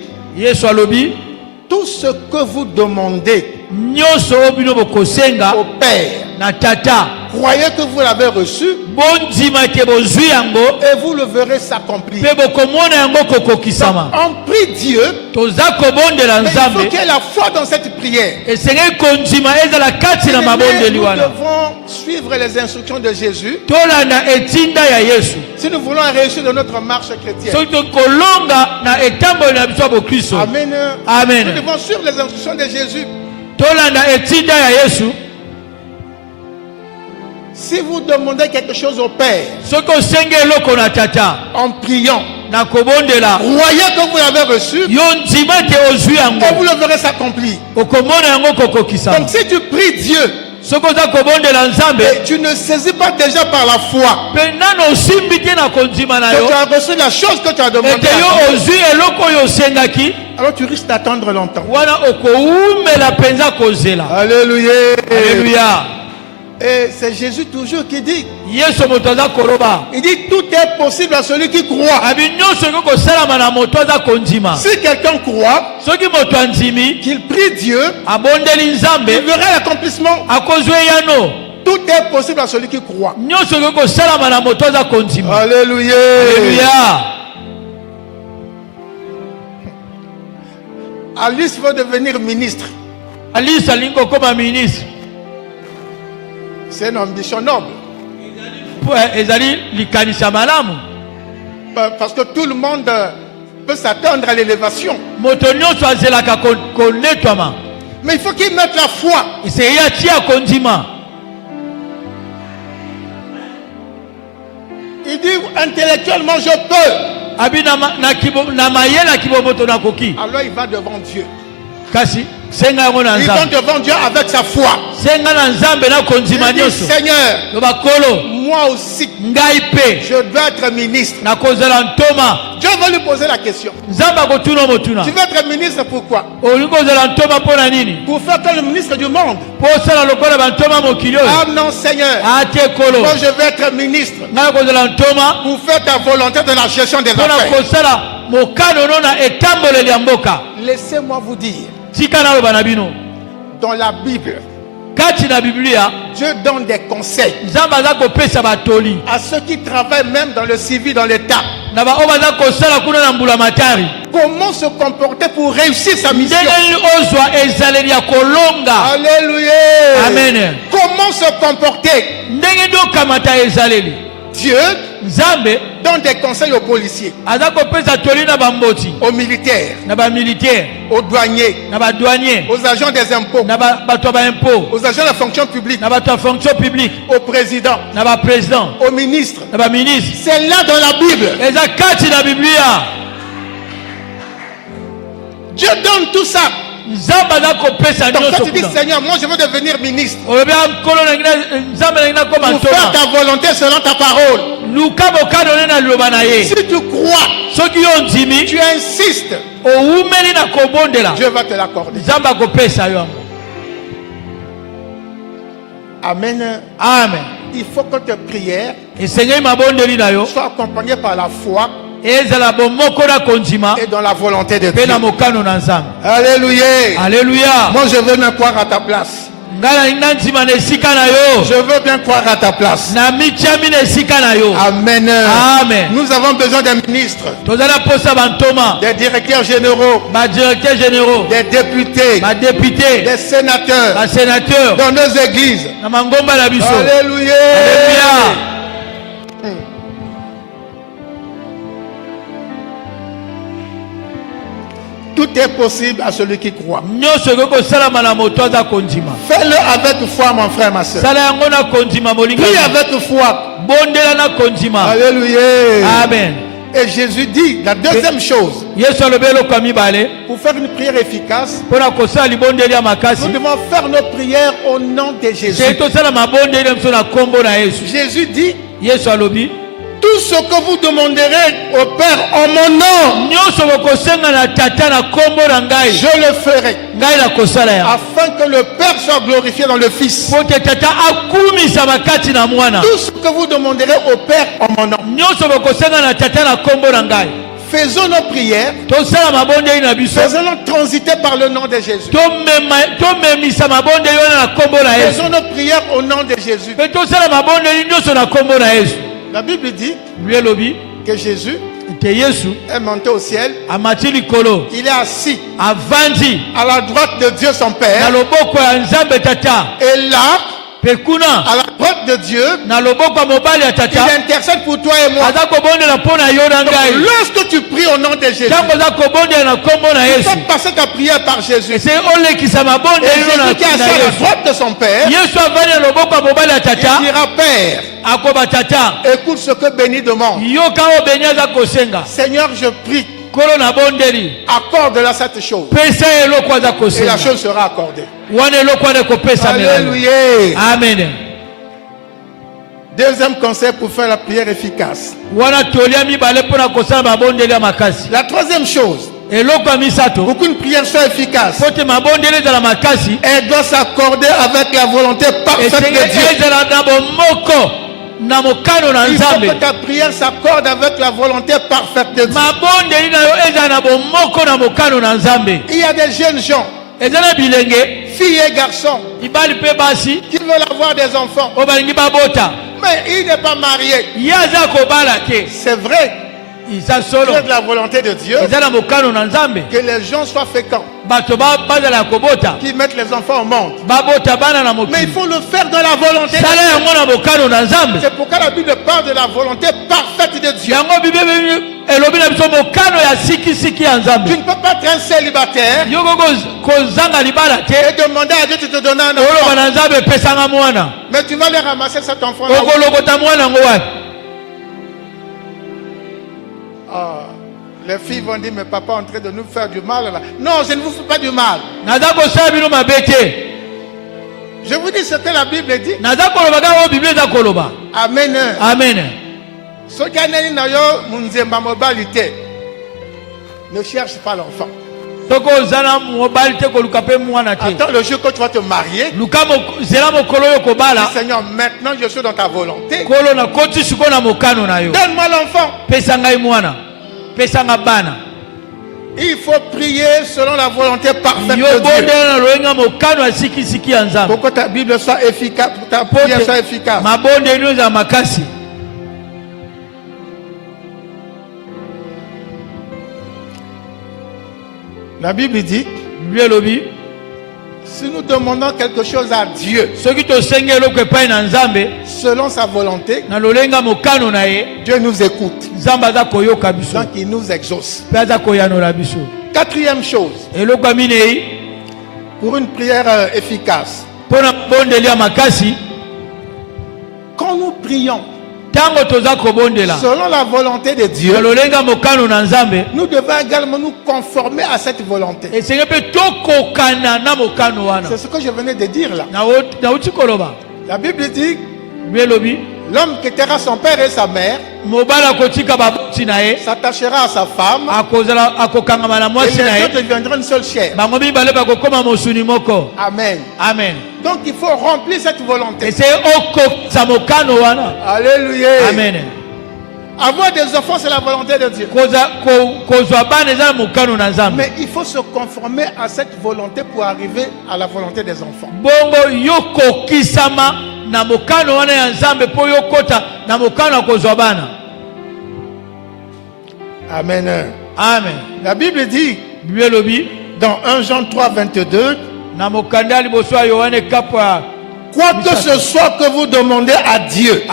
tout ce que vous demandez au Père, croyez que vous l'avez reçu et vous le verrez s'accomplir. On prie Dieu, mais il faut qu'il y ait la foi dans cette prière. Nous devons suivre les instructions de Jésus si nous voulons réussir dans notre marche chrétienne. Amen. Amen. Nous devons suivre les instructions de Jésus. Si vous demandez quelque chose au Père en priant, croyez que vous l'avez reçu et vous le verrez s'accomplir. Donc si tu pries Dieu et tu ne saisis pas déjà par la foi que tu as reçu la chose que tu as demandé, alors tu risques d'attendre longtemps. Alléluia. Alléluia. Et c'est Jésus toujours qui dit. Yesu moto aza koloba. Il dit tout est possible à celui qui croit. Abi nyonso ko salama na moto aza kondima. Si quelqu'un croit, soki moto andimi, qu'il prie Dieu, abondeli nzambe, il verra l'accomplissement. Akozwe yano. Tout est possible à celui qui croit. Nyonso ko salama na moto aza kondima. Alléluia. Alléluia. Alice veut devenir ministre. Alice alingo comme ministre. C'est une ambition noble. Ezali likanisa malamu. Parce que tout le monde peut s'attendre à l'élévation. Moto nyonso azelaka konetwama. Mais il faut qu'il mette la foi. C'est yatia kondima. Il dit intellectuellement je peux. Abi na mayela kibomoto na koki. Alors il va devant Dieu. Kasi senga ngona nzambe. Il va devant Dieu avec sa foi. Senga na nzambe na kondima nyoso. Seigneur, bakolo, moi aussi, ngai pe, je dois être ministre. Na kozela ntoma. Dieu va lui poser la question. Nzamba kotuna motuna. Tu veux être ministre pourquoi? Olinkozela ntoma pona nini? Pour faire comme le ministre du monde. Po sala lokola ba ntoma mokili oyo. Ah non Seigneur. Ate kolo. Moi je veux être ministre. Na kozela ntoma pour faire ta volonté de la gestion des affaires. Pona kosala mokano nona etamboleli ya mboka. Laissez-moi vous dire. Tika na loba na bino. Dans la Bible, kati na Biblia, Dieu donne des conseils nzamba za kopesa batoli à ceux qui travaillent même dans le civil, dans l'État. Na ba obaza kosala kuna na mbula matari. Comment se comporter pour réussir sa mission? Ozwa ezaleli ya kolonga. Alléluia. Amen. Comment se comporter? Ndenge ndo kamata ezaleli. Dieu Nzambe donne des conseils aux policiers, aza kopesa toli na bamboti, aux militaires, na ba militaire, aux douaniers, na ba douanier, aux agents des impôts, na bato ba impôt, aux agents de la fonction publique, na bato fonction publique, au président, na ba président, aux ministres, na ba ministre. C'est là dans la Bible. Eza kati na Biblia. Dieu donne tout ça. Donc quand tu dis Seigneur, moi je veux devenir ministre. Pour faire ta volonté selon ta parole. Si tu crois, tu insistes, Dieu va te l'accorder. Amen. Amen. Il faut que tes prières soient accompagnées par la foi et dans la volonté de Dieu. Alléluia. Alléluia. Moi je veux bien croire à ta place. Je veux bien croire à ta place. Amen. Amen. Nous avons besoin des ministres, des directeurs généraux, des députés, des sénateurs, dans nos églises. Alléluia. Tout est possible à celui qui croit. Fais-le avec foi, mon frère, ma soeur. Prie avec foi. Alléluia. Amen. Et Jésus dit la deuxième chose. Pour faire une prière efficace, nous devons faire nos prières au nom de Jésus. Jésus dit, tout ce que vous demanderez au Père en mon nom, je le ferai, afin que le Père soit glorifié dans le Fils. Tout ce que vous demanderez au Père en mon nom, faisons nos prières, faisons-nous transiter par le nom de Jésus. Faisons nos prières au nom de Jésus. La Bible dit que Jésus est monté au ciel. Il est assis à la droite de Dieu son Père. Et là, à la droite de Dieu, il intercède pour toi et moi. Donc, lorsque tu pries au nom de Jésus, tu fais passer ta prière par Jésus. Et Jésus qui est assis à la droite de son Père, il dira Père, écoute ce que Béni demande. Seigneur, je prie, accorde-la cette chose, et la chose sera accordée. Alléluia. Amen. Deuxième conseil pour faire la prière efficace. La troisième chose, pour qu'une prière soit efficace, elle doit s'accorder avec la volonté parfaite de Dieu. Il faut que ta prière s'accorde avec la volonté parfaite de Dieu. Il y a des jeunes gens, filles et garçons, qui veulent avoir des enfants, mais il n'est pas marié. C'est vrai. C'est de la volonté de Dieu que les gens soient féconds, qu'ils mettent les enfants au monde. Mais il faut le faire dans la volonté de Dieu. C'est pourquoi la Bible parle de la volonté parfaite de Dieu. Tu ne peux pas être un célibataire et demander à Dieu de te donner un enfant. Mais tu vas aller ramasser cet enfant là. Les filles vont dire, mais papa est en train de nous faire du mal là. Non, je ne vous fais pas du mal. Je vous dis ce que la Bible dit. Amen. Amen. Ne cherche pas l'enfant. Attends le jour que tu vas te marier. Seigneur, maintenant je suis dans ta volonté. Donne-moi l'enfant. Il faut prier selon la volonté parfaite de Dieu. Pour que ta Bible soit efficace, pour ta prière soit efficace. La Bible dit, si nous demandons quelque chose à Dieu, selon sa volonté, Dieu nous écoute. Donc il nous exauce. Quatrième chose, pour une prière efficace, quand nous prions selon la volonté de Dieu, nous devons également nous conformer à cette volonté. C'est ce que je venais de dire là. La Bible dit, l'homme quittera son père et sa mère, s'attachera à sa femme, et les deux deviendront une seule chair. Amen. Amen. Donc il faut remplir cette volonté. Alléluia. Amen. Avoir des enfants, c'est la volonté de Dieu. Mais il faut se conformer à cette volonté pour arriver à la volonté des enfants. Amen. Amen. La Bible dit dans 1 Jean 3, 22, quoi que ce soit que vous demandez à Dieu,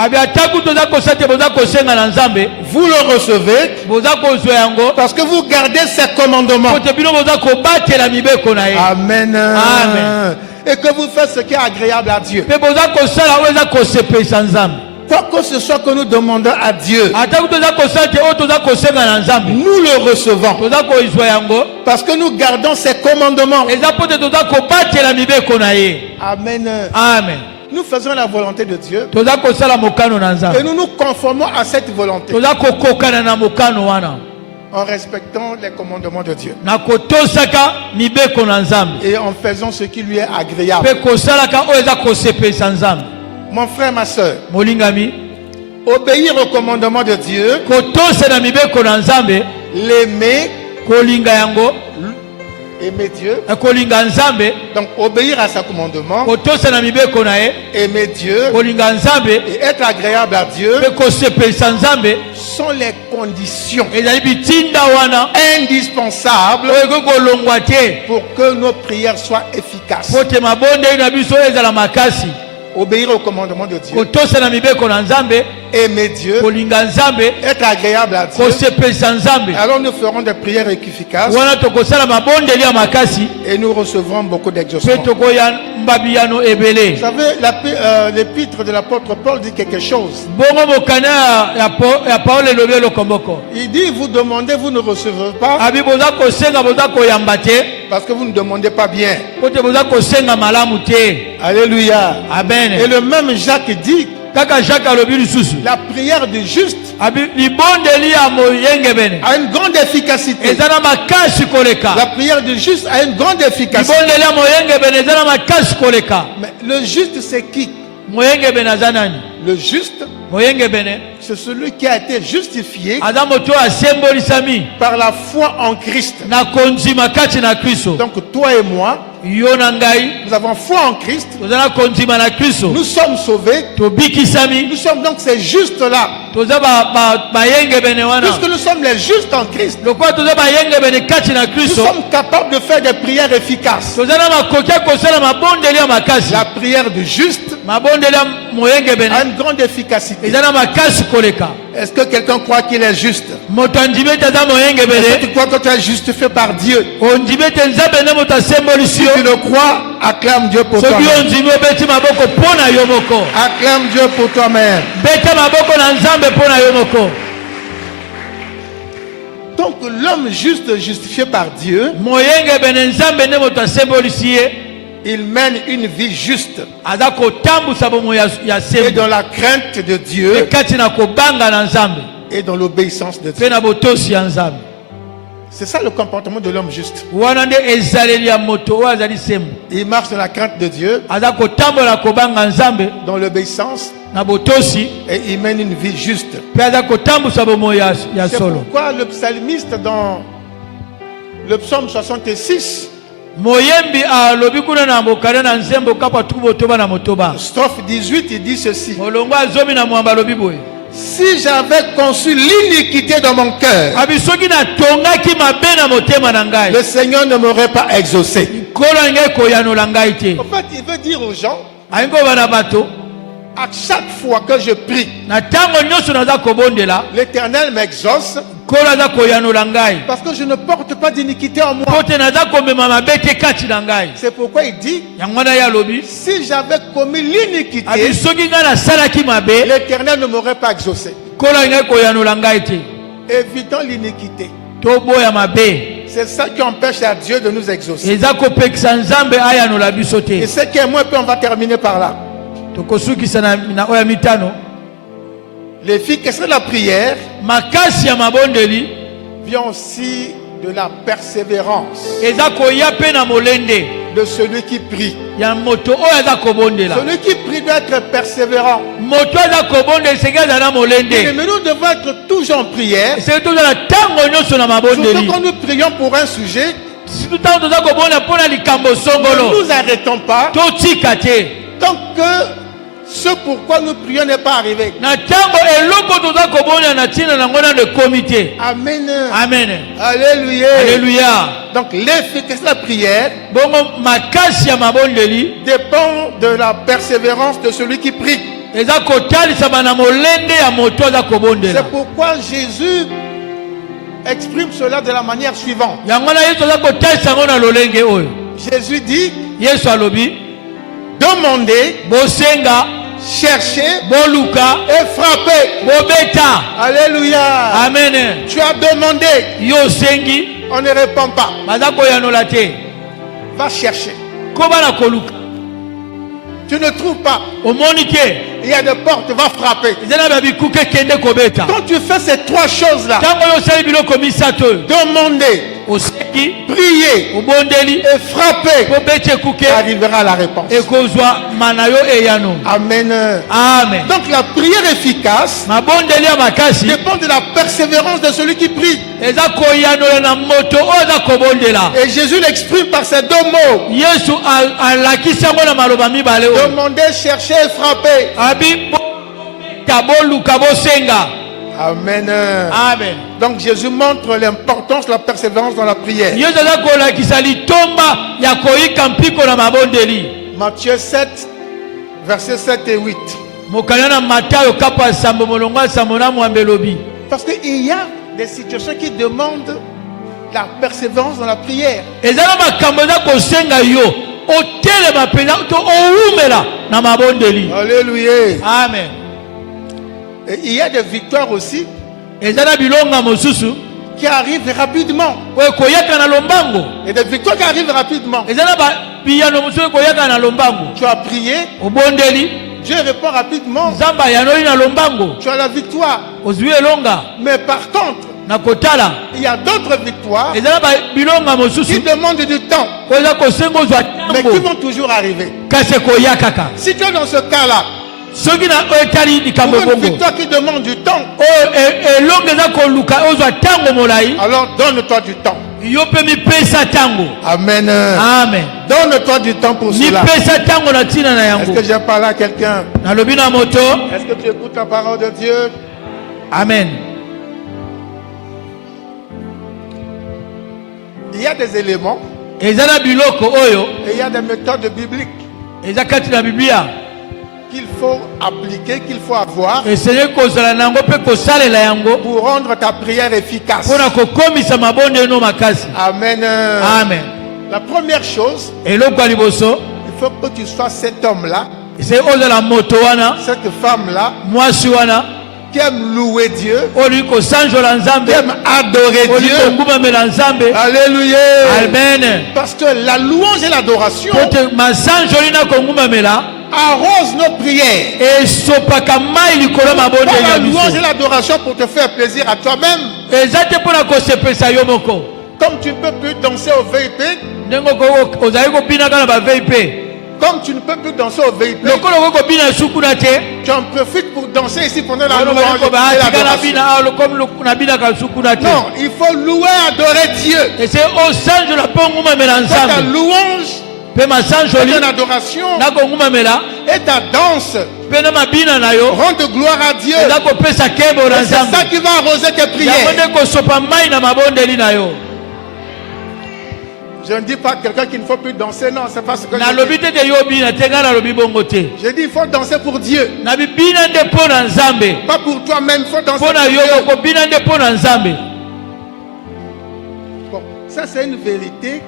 vous le recevez parce que vous gardez ses commandements. Amen. Amen. Et que vous faites ce qui est agréable à Dieu. Quoi que ce soit que nous demandons à Dieu, nous le recevons parce que nous gardons ses commandements. Amen. Amen. Nous faisons la volonté de Dieu et nous nous conformons à cette volonté en respectant les commandements de Dieu et en faisant ce qui lui est agréable. Mon frère, ma soeur, obéir au commandement de Dieu, l'aimer, aimer Dieu, donc obéir à sa commandement, aimer Dieu et être agréable à Dieu sont les conditions indispensables pour que nos prières soient efficaces. Obéir au commandement de Dieu, aimer Dieu, être agréable à Dieu. Alors nous ferons des prières efficaces et nous recevrons beaucoup d'exaucements. Vous savez, l'épître de l'apôtre Paul dit quelque chose. Il dit, vous demandez, vous ne recevez pas parce que vous ne demandez pas bien. Alléluia. Amen. Et le même Jacques dit, kaka Jacques alobi lisusu la prière du juste libondeli ya moyengebene a une grande efficacité. eza na makasi koleka La prière du juste a une grande efficacité. libondeli ya moyengebene eza na makasi koleka. Mais le juste, c'est qui? moyengebene aza nani? Le juste, moyengebene c'est celui qui a été justifié aza moto asembolisami par la foi en Christ. na kondima kati na Kristo. Donc toi et moi, yo na ngai nous avons foi en Christ. toza na kondima na Kristo, Nous sommes sauvés. tobikisami, Nous sommes donc ces justes-là. toza bayengebene wana. Puisque nous sommes les justes en Christ, lokola toza bayengebene kati na nous Kristo, sommes capables de faire des prières efficaces. toza na makoki ya kosala mabondeli ya makasi. La prière du juste mabondeli ya moyengebene a une grande efficacité. eza na makasi koleka. Est-ce que quelqu'un croit qu'il est juste? moto andimi ete aza Est-ce que moyengebene, tu crois que tu es justifié par Dieu? ondimi ete nzambe nde moto asembolisi Si yo. tu le crois, acclame Dieu pour soki toi-même. ondimi obeti maboko mpo na yo moko, Acclame Dieu pour toi-même. beta maboko na nzambe mpo na yo moko. Donc l'homme juste justifié par Dieu, moyengebene nzambe nde moto asembolisi ye, il mène une vie juste aza kotambusa bomo ya et sembo dans la crainte de Dieu kati na kobanga na nzambe et dans l'obéissance de mpe Dieu. na botosi ya nzambe. C'est ça le comportement de l'homme juste. wana nde ezaleli ya moto oyo azali sembo, Il marche dans la crainte de Dieu, aza kotambola kobanga nzambe dans l'obéissance, na botosi, et il mène une vie juste. mpe aza kotambusa bomo ya C'est solo. pourquoi le psalmiste dans le psaume 66, moyembi alobi kuna na mokanda na nzembo kapa tuku botoba na motoba, strophe 18, il dit ceci: molongo azomi na mwamba alobi boye, si j'avais conçu l'iniquité dans mon cœur, abi soki natongaki mabe na motema na ngai, le Seigneur ne m'aurait pas exaucé. nkolo ngai koyanola ngai te. En fait, il veut dire aux gens, alingi koba na bato, à chaque fois que je prie, na ntango nyonso naza kobondela, l'Éternel m'exauce nkolo aza koyanola ngai parce que je ne porte pas d'iniquité en moi. mpo te naza komema mabe te kati na ngai. C'est pourquoi il dit, yango wana ye alobi, si j'avais commis abi l'iniquité, soki ngai nasalaki mabe, l'Éternel ne m'aurait pas exaucé. nkolo ngai koyanola ngai te. Évitant l'iniquité. toboya mabe, C'est ça qui empêche à Dieu de nous exaucer. eza kopekisa nzambe ayanola biso Et te. ce qui est moins peu, on va terminer par là. tokosukisa na oyo ya mitano. L'efficacité de la prière makasi ya mabondeli vient aussi de la persévérance eza koya mpe na molende de celui qui prie. ya moto oyo aza kobondela. Celui qui prie doit être persévérant. moto aza kobondela esengeli aza na Mais molende, nous devons être toujours en prière. esengeli tozala ntango nyonso na Surtout mabondeli. quand nous prions pour un sujet, situ ntango toza kobonda mpo na likambo ne songolo, nous arrêtons pas totika te tant que ce pourquoi nous prions n'est pas arrivé. na ntango eloko toza kobonda na ntina nango nano ekomi te. Amen. Amen, Alléluia. alleluya. Donc l'efficacité de la prière bongo makasi ya mabondeli dépend de la persévérance de celui qui prie. eza kotalisama na molende ya moto aza C'est kobondela. pourquoi Jésus exprime cela de la manière suivante. yango wana yesu aza kotalisa yango na lolenge oyo. Jésus dit, yesu alobi, demandez, bosenga, cherchez boluka, et frappez. bobeta. Alléluia. Amen. Tu as demandé, yo osengi, on ne répond pas. baza koyanola te. Va chercher. koba na koluka, Tu ne trouves pas. omoni te, Il y a des portes, va frapper. eza na babikuke kende kobeta. Quand tu fais ces trois choses-là, ntango oyo osali biloko misato oyo, demander, osengi, prier obondeli, et frapper, bobeti ekuke, arrivera la réponse. ekozwa mana yo eyano. Amen. Amen. Donc la prière efficace mabondeli ya makasi dépend de la persévérance de celui qui prie. eza koyanola na moto oyo aza kobondela. Et Jésus l'exprime par ces deux mots. yesu alakisi yango na maloba mibale oyo, Demandez, cherchez et frappez. abi bobeta, boluka, bosenga. Amen. Amen. Donc Jésus montre l'importance de la persévérance dans la prière. yesu aza kolakisa litomba ya koyika mpiko na mabondeli. Matthieu 7, versets 7 et 8. mokanda na matayo kapa ya sambo molongo ya sambo na mwambe elobi, Parce qu'il y a des situations qui demandent la persévérance dans la prière. eza na makambo eza kosenga yo otelema mpenza to owumela na mabondeli. Alléluia. Amen. Et il y a des victoires aussi eza na bilonga mosusu qui arrivent rapidement. oyo ekoyaka na lombango, Et des victoires qui arrivent rapidement. eza na biyano mosusu ekoyaka na lombango. Tu as prié, obondeli, Dieu répond rapidement. Tu as la victoire. Mais par contre, il y a d'autres victoires qui demandent du temps, mais qui vont toujours arriver. Si tu es dans ce cas-là, pour une victoire qui demande du temps, alors donne-toi du temps. Amen. Amen. Donne-toi du temps pour cela. Est-ce que j'ai parlé à quelqu'un? Est-ce que tu écoutes la parole de Dieu? Amen. Il y a des éléments et il y a des méthodes bibliques qu'il faut appliquer, qu'il faut avoir pour rendre ta prière efficace. Amen. Amen. La première chose, il faut que tu sois cet homme-là, cette femme-là, qui aime louer Dieu, qui aime adorer Dieu. Alléluia. Amen. Parce que la louange et l'adoration arrose nos prières. Pas la louange et l'adoration pour te faire plaisir à toi-même. Comme tu ne peux plus danser au VIP, comme tu ne peux plus danser au VIP, tu en profites pour danser ici pendant la louange et l'adoration. Non, il faut louer et adorer Dieu. Ta louange, ton adoration et ta danse rendent gloire à Dieu. C'est ça qui va arroser tes prières. Je ne dis pas à quelqu'un qu'il ne faut plus danser, non, c'est pas ce que je dis. Je dis il faut danser pour Dieu. Pas pour toi-même, il faut danser pour Dieu. Bon, ça c'est une vérité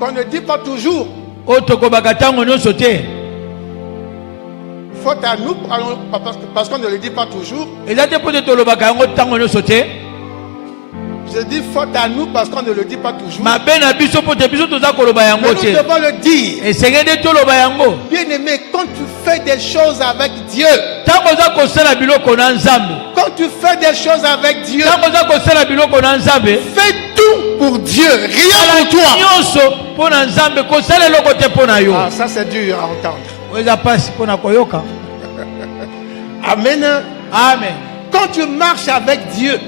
qu'on ne dit pas toujours. Faute à nous, parce qu'on ne le dit pas toujours. Je dis faute à nous parce qu'on ne le dit pas toujours. Mais nous devons le dire. Bien aimé, quand tu fais des choses avec Dieu, quand tu fais des choses avec Dieu, fais tout pour Dieu, rien pour toi. Ah, ça c'est dur à entendre. Amen. Amen. Quand tu marches avec Dieu,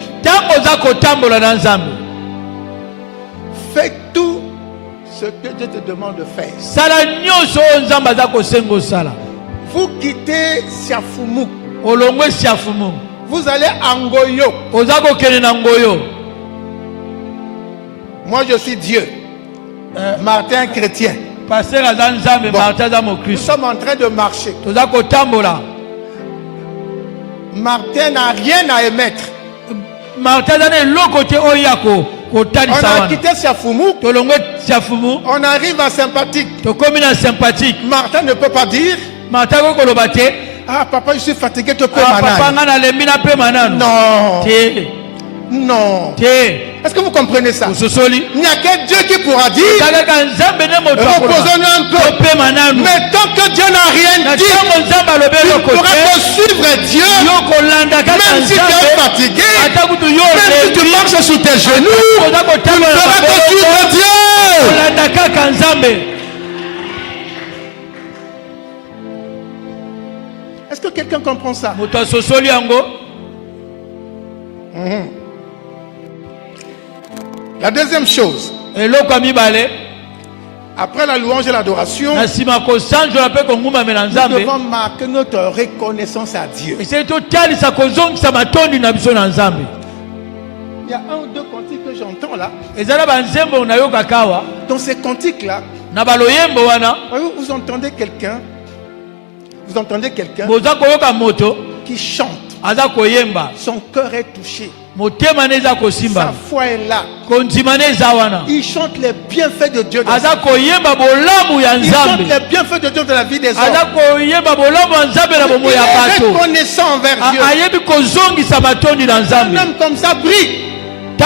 fais tout ce que Dieu te demande de faire. Vous quittez Siafumu, vous allez à Ngoyo. Moi je suis Dieu, Martin chrétien. Bon. Nous sommes en train de marcher. Martin n'a rien à émettre. On a quitté Siafumu, on arrive à Sympathique. Martin ne peut pas dire ah papa je suis fatigué, tu peux non. Non. Est-ce que vous comprenez ça? Il n'y a que Dieu qui pourra dire reposons-nous un peu. Mais tant que Dieu n'a rien dit, tu pourras suivre Dieu. Même si tu es fatigué, même si tu marches sur tes genoux, tu ne pourras que suivre Dieu. Est-ce que quelqu'un comprend ça? La deuxième chose, après la louange et l'adoration, nous devons marquer notre reconnaissance à Dieu. Il y a un ou deux cantiques que j'entends là. Dans ces cantiques-là, vous entendez quelqu'un qui chante. Son cœur est touché. Sa foi est là. Il chante les bienfaits de Dieu. Il chante les bienfaits de Dieu dans la vie des hommes. Il est reconnaissant envers Dieu. Un homme comme ça brille. Il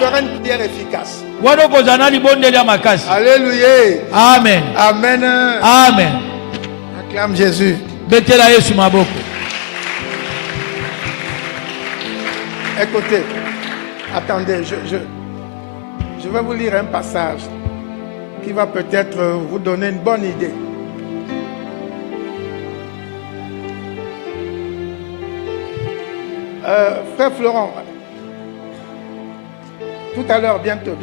fera une prière efficace. Alléluia. Amen. Amen. Amen. Acclame Jésus. Écoutez, attendez, je vais vous lire un passage qui va peut-être vous donner une bonne idée. Frère Florent, tout à l'heure, bientôt.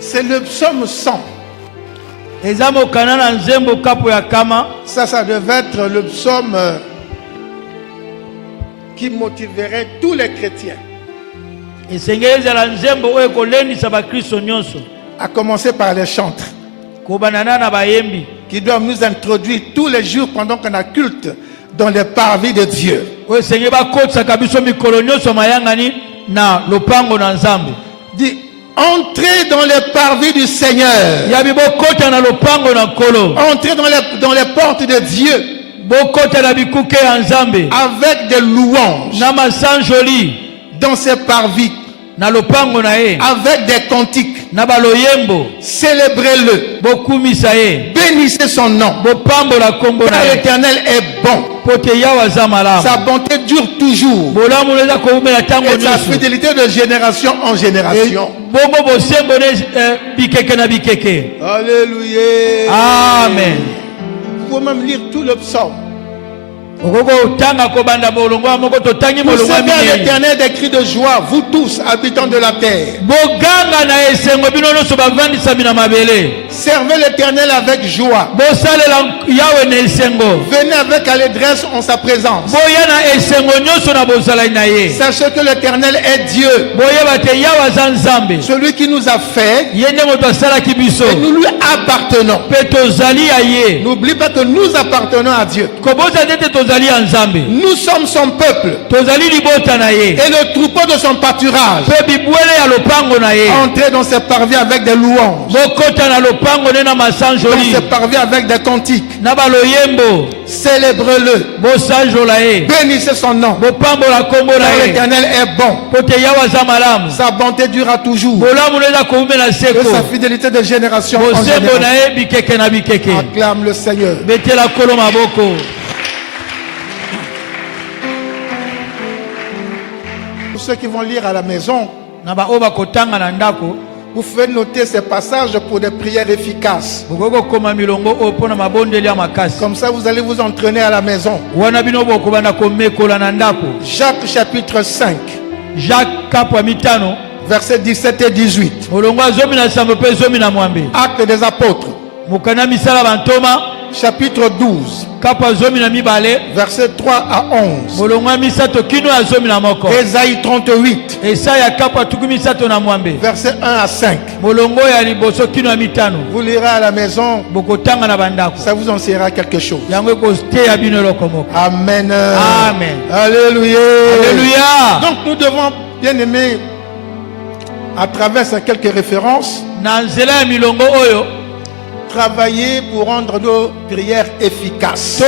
C'est le psaume 100. Ça devait être le psaume qui motiverait tous les chrétiens. À commencer par les chantres qui doivent nous introduire tous les jours pendant qu'on a culte dans les parvis de Dieu. Dit, entrez dans les parvis du Seigneur. Entrez dans les portes de Dieu avec des louanges dans ses parvis, avec des cantiques. Célébrez-le. Bénissez son nom. Car l'Éternel est bon. Sa bonté dure toujours. Et sa fidélité de génération en génération. Alléluia. Amen. Vous pouvez même lire tout le psaume. Vous savez l'Éternel des cris de joie, vous tous, habitants de la terre. Servez l'Éternel avec joie. Venez avec allégresse en sa présence. Sachez que l'Éternel est Dieu. Celui qui nous a fait. Et nous lui appartenons. N'oublie pas que nous appartenons à Dieu. Nous sommes son peuple et le troupeau de son pâturage. Entrez dans ses parvis avec des louanges, dans ses parvis avec des cantiques. Célébrez-le, bénissez son nom, car l'Éternel est bon. Sa bonté durera toujours et sa fidélité de génération en génération. Acclame le Seigneur. Ceux qui vont lire à la maison, vous pouvez noter ces passages pour des prières efficaces. Comme ça, vous allez vous entraîner à la maison. Jacques chapitre 5, versets 17 et 18. Actes des apôtres, chapitre 12, versets 3 à 11. Ésaïe 38, versets 1 à 5. Vous lirez à la maison, ça vous enseignera quelque chose. Amen. Amen. Alléluia. Alléluia. Donc nous devons, bien aimer, à travers ces quelques références, travailler pour rendre nos prières efficaces.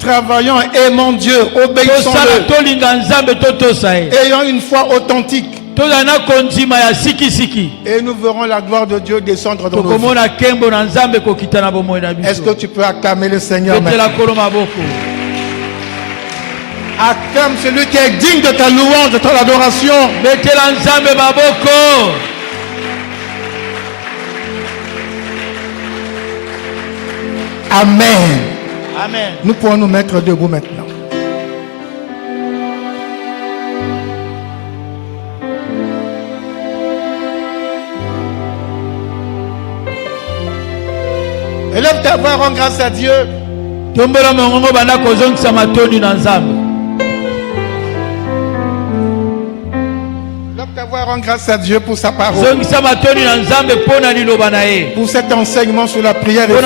Travaillons et aimons Dieu, obéissons-le, ayant une foi authentique. Et nous verrons la gloire de Dieu descendre dans nos vies. Est-ce que tu peux acclamer le Seigneur maintenant? Acclame celui qui est digne de ta louange, de ton adoration. Amen. Amen. Nous pouvons nous mettre debout maintenant. Élève ta voix, rends grâce à Dieu. Rends grâce à Dieu pour sa parole, pour cet enseignement sur la prière efficace.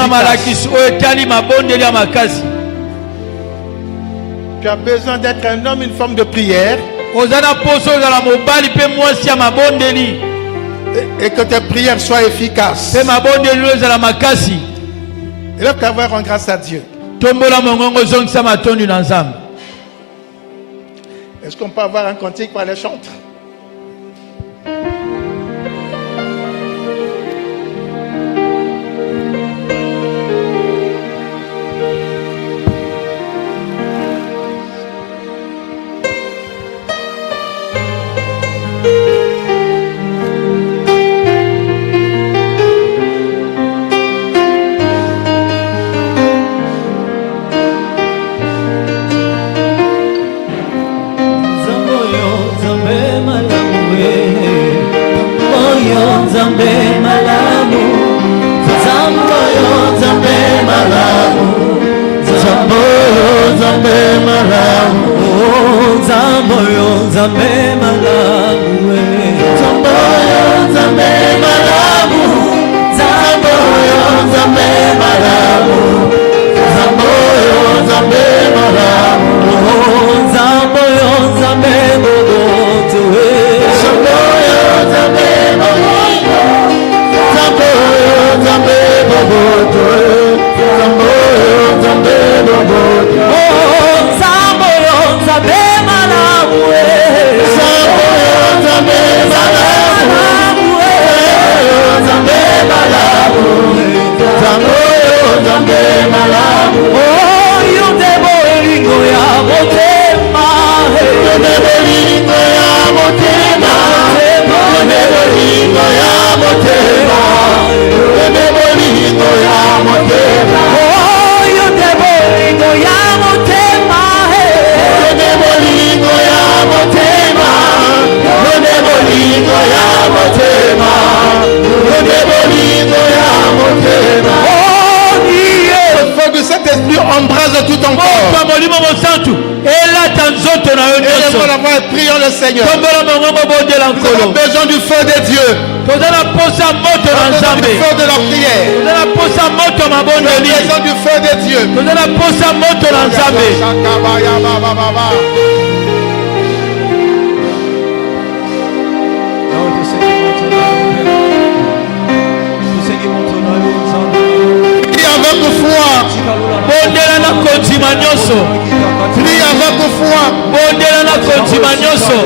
Tu as besoin d'être un homme, une femme de prière. Et que tes prières soient efficaces. Élève ta voix, rend grâce à Dieu. Est-ce qu'on peut avoir un cantique par les chantres? Embrase tout ton corps. Élevons la voix et prions le Seigneur. Nous avons besoin du feu de Dieu. Nous avons besoin du feu de la prière. Nous avons besoin du feu de Dieu. Avec foi. Bondela na kontima nyonso. Prie avec foi. Bondela na kontima nyonso.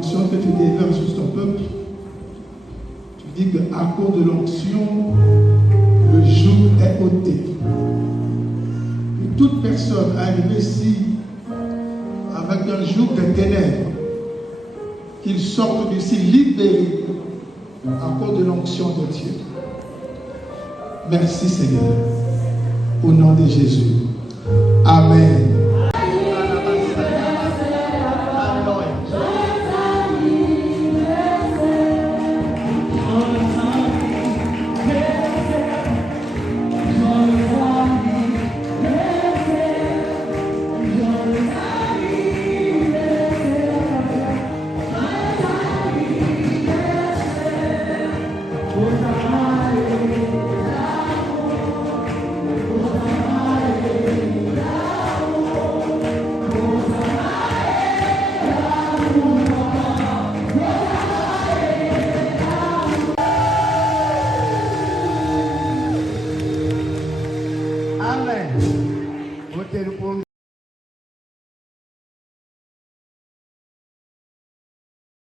l'onction que tu déverses sur ton peuple, tu dis qu'à cause de l'onction, le jour est ôté. Que toute personne arrivée ici avec un jour de ténèbres, qu'il sorte d'ici libéré à cause de l'onction de Dieu. Merci Seigneur. Au nom de Jésus. Amen.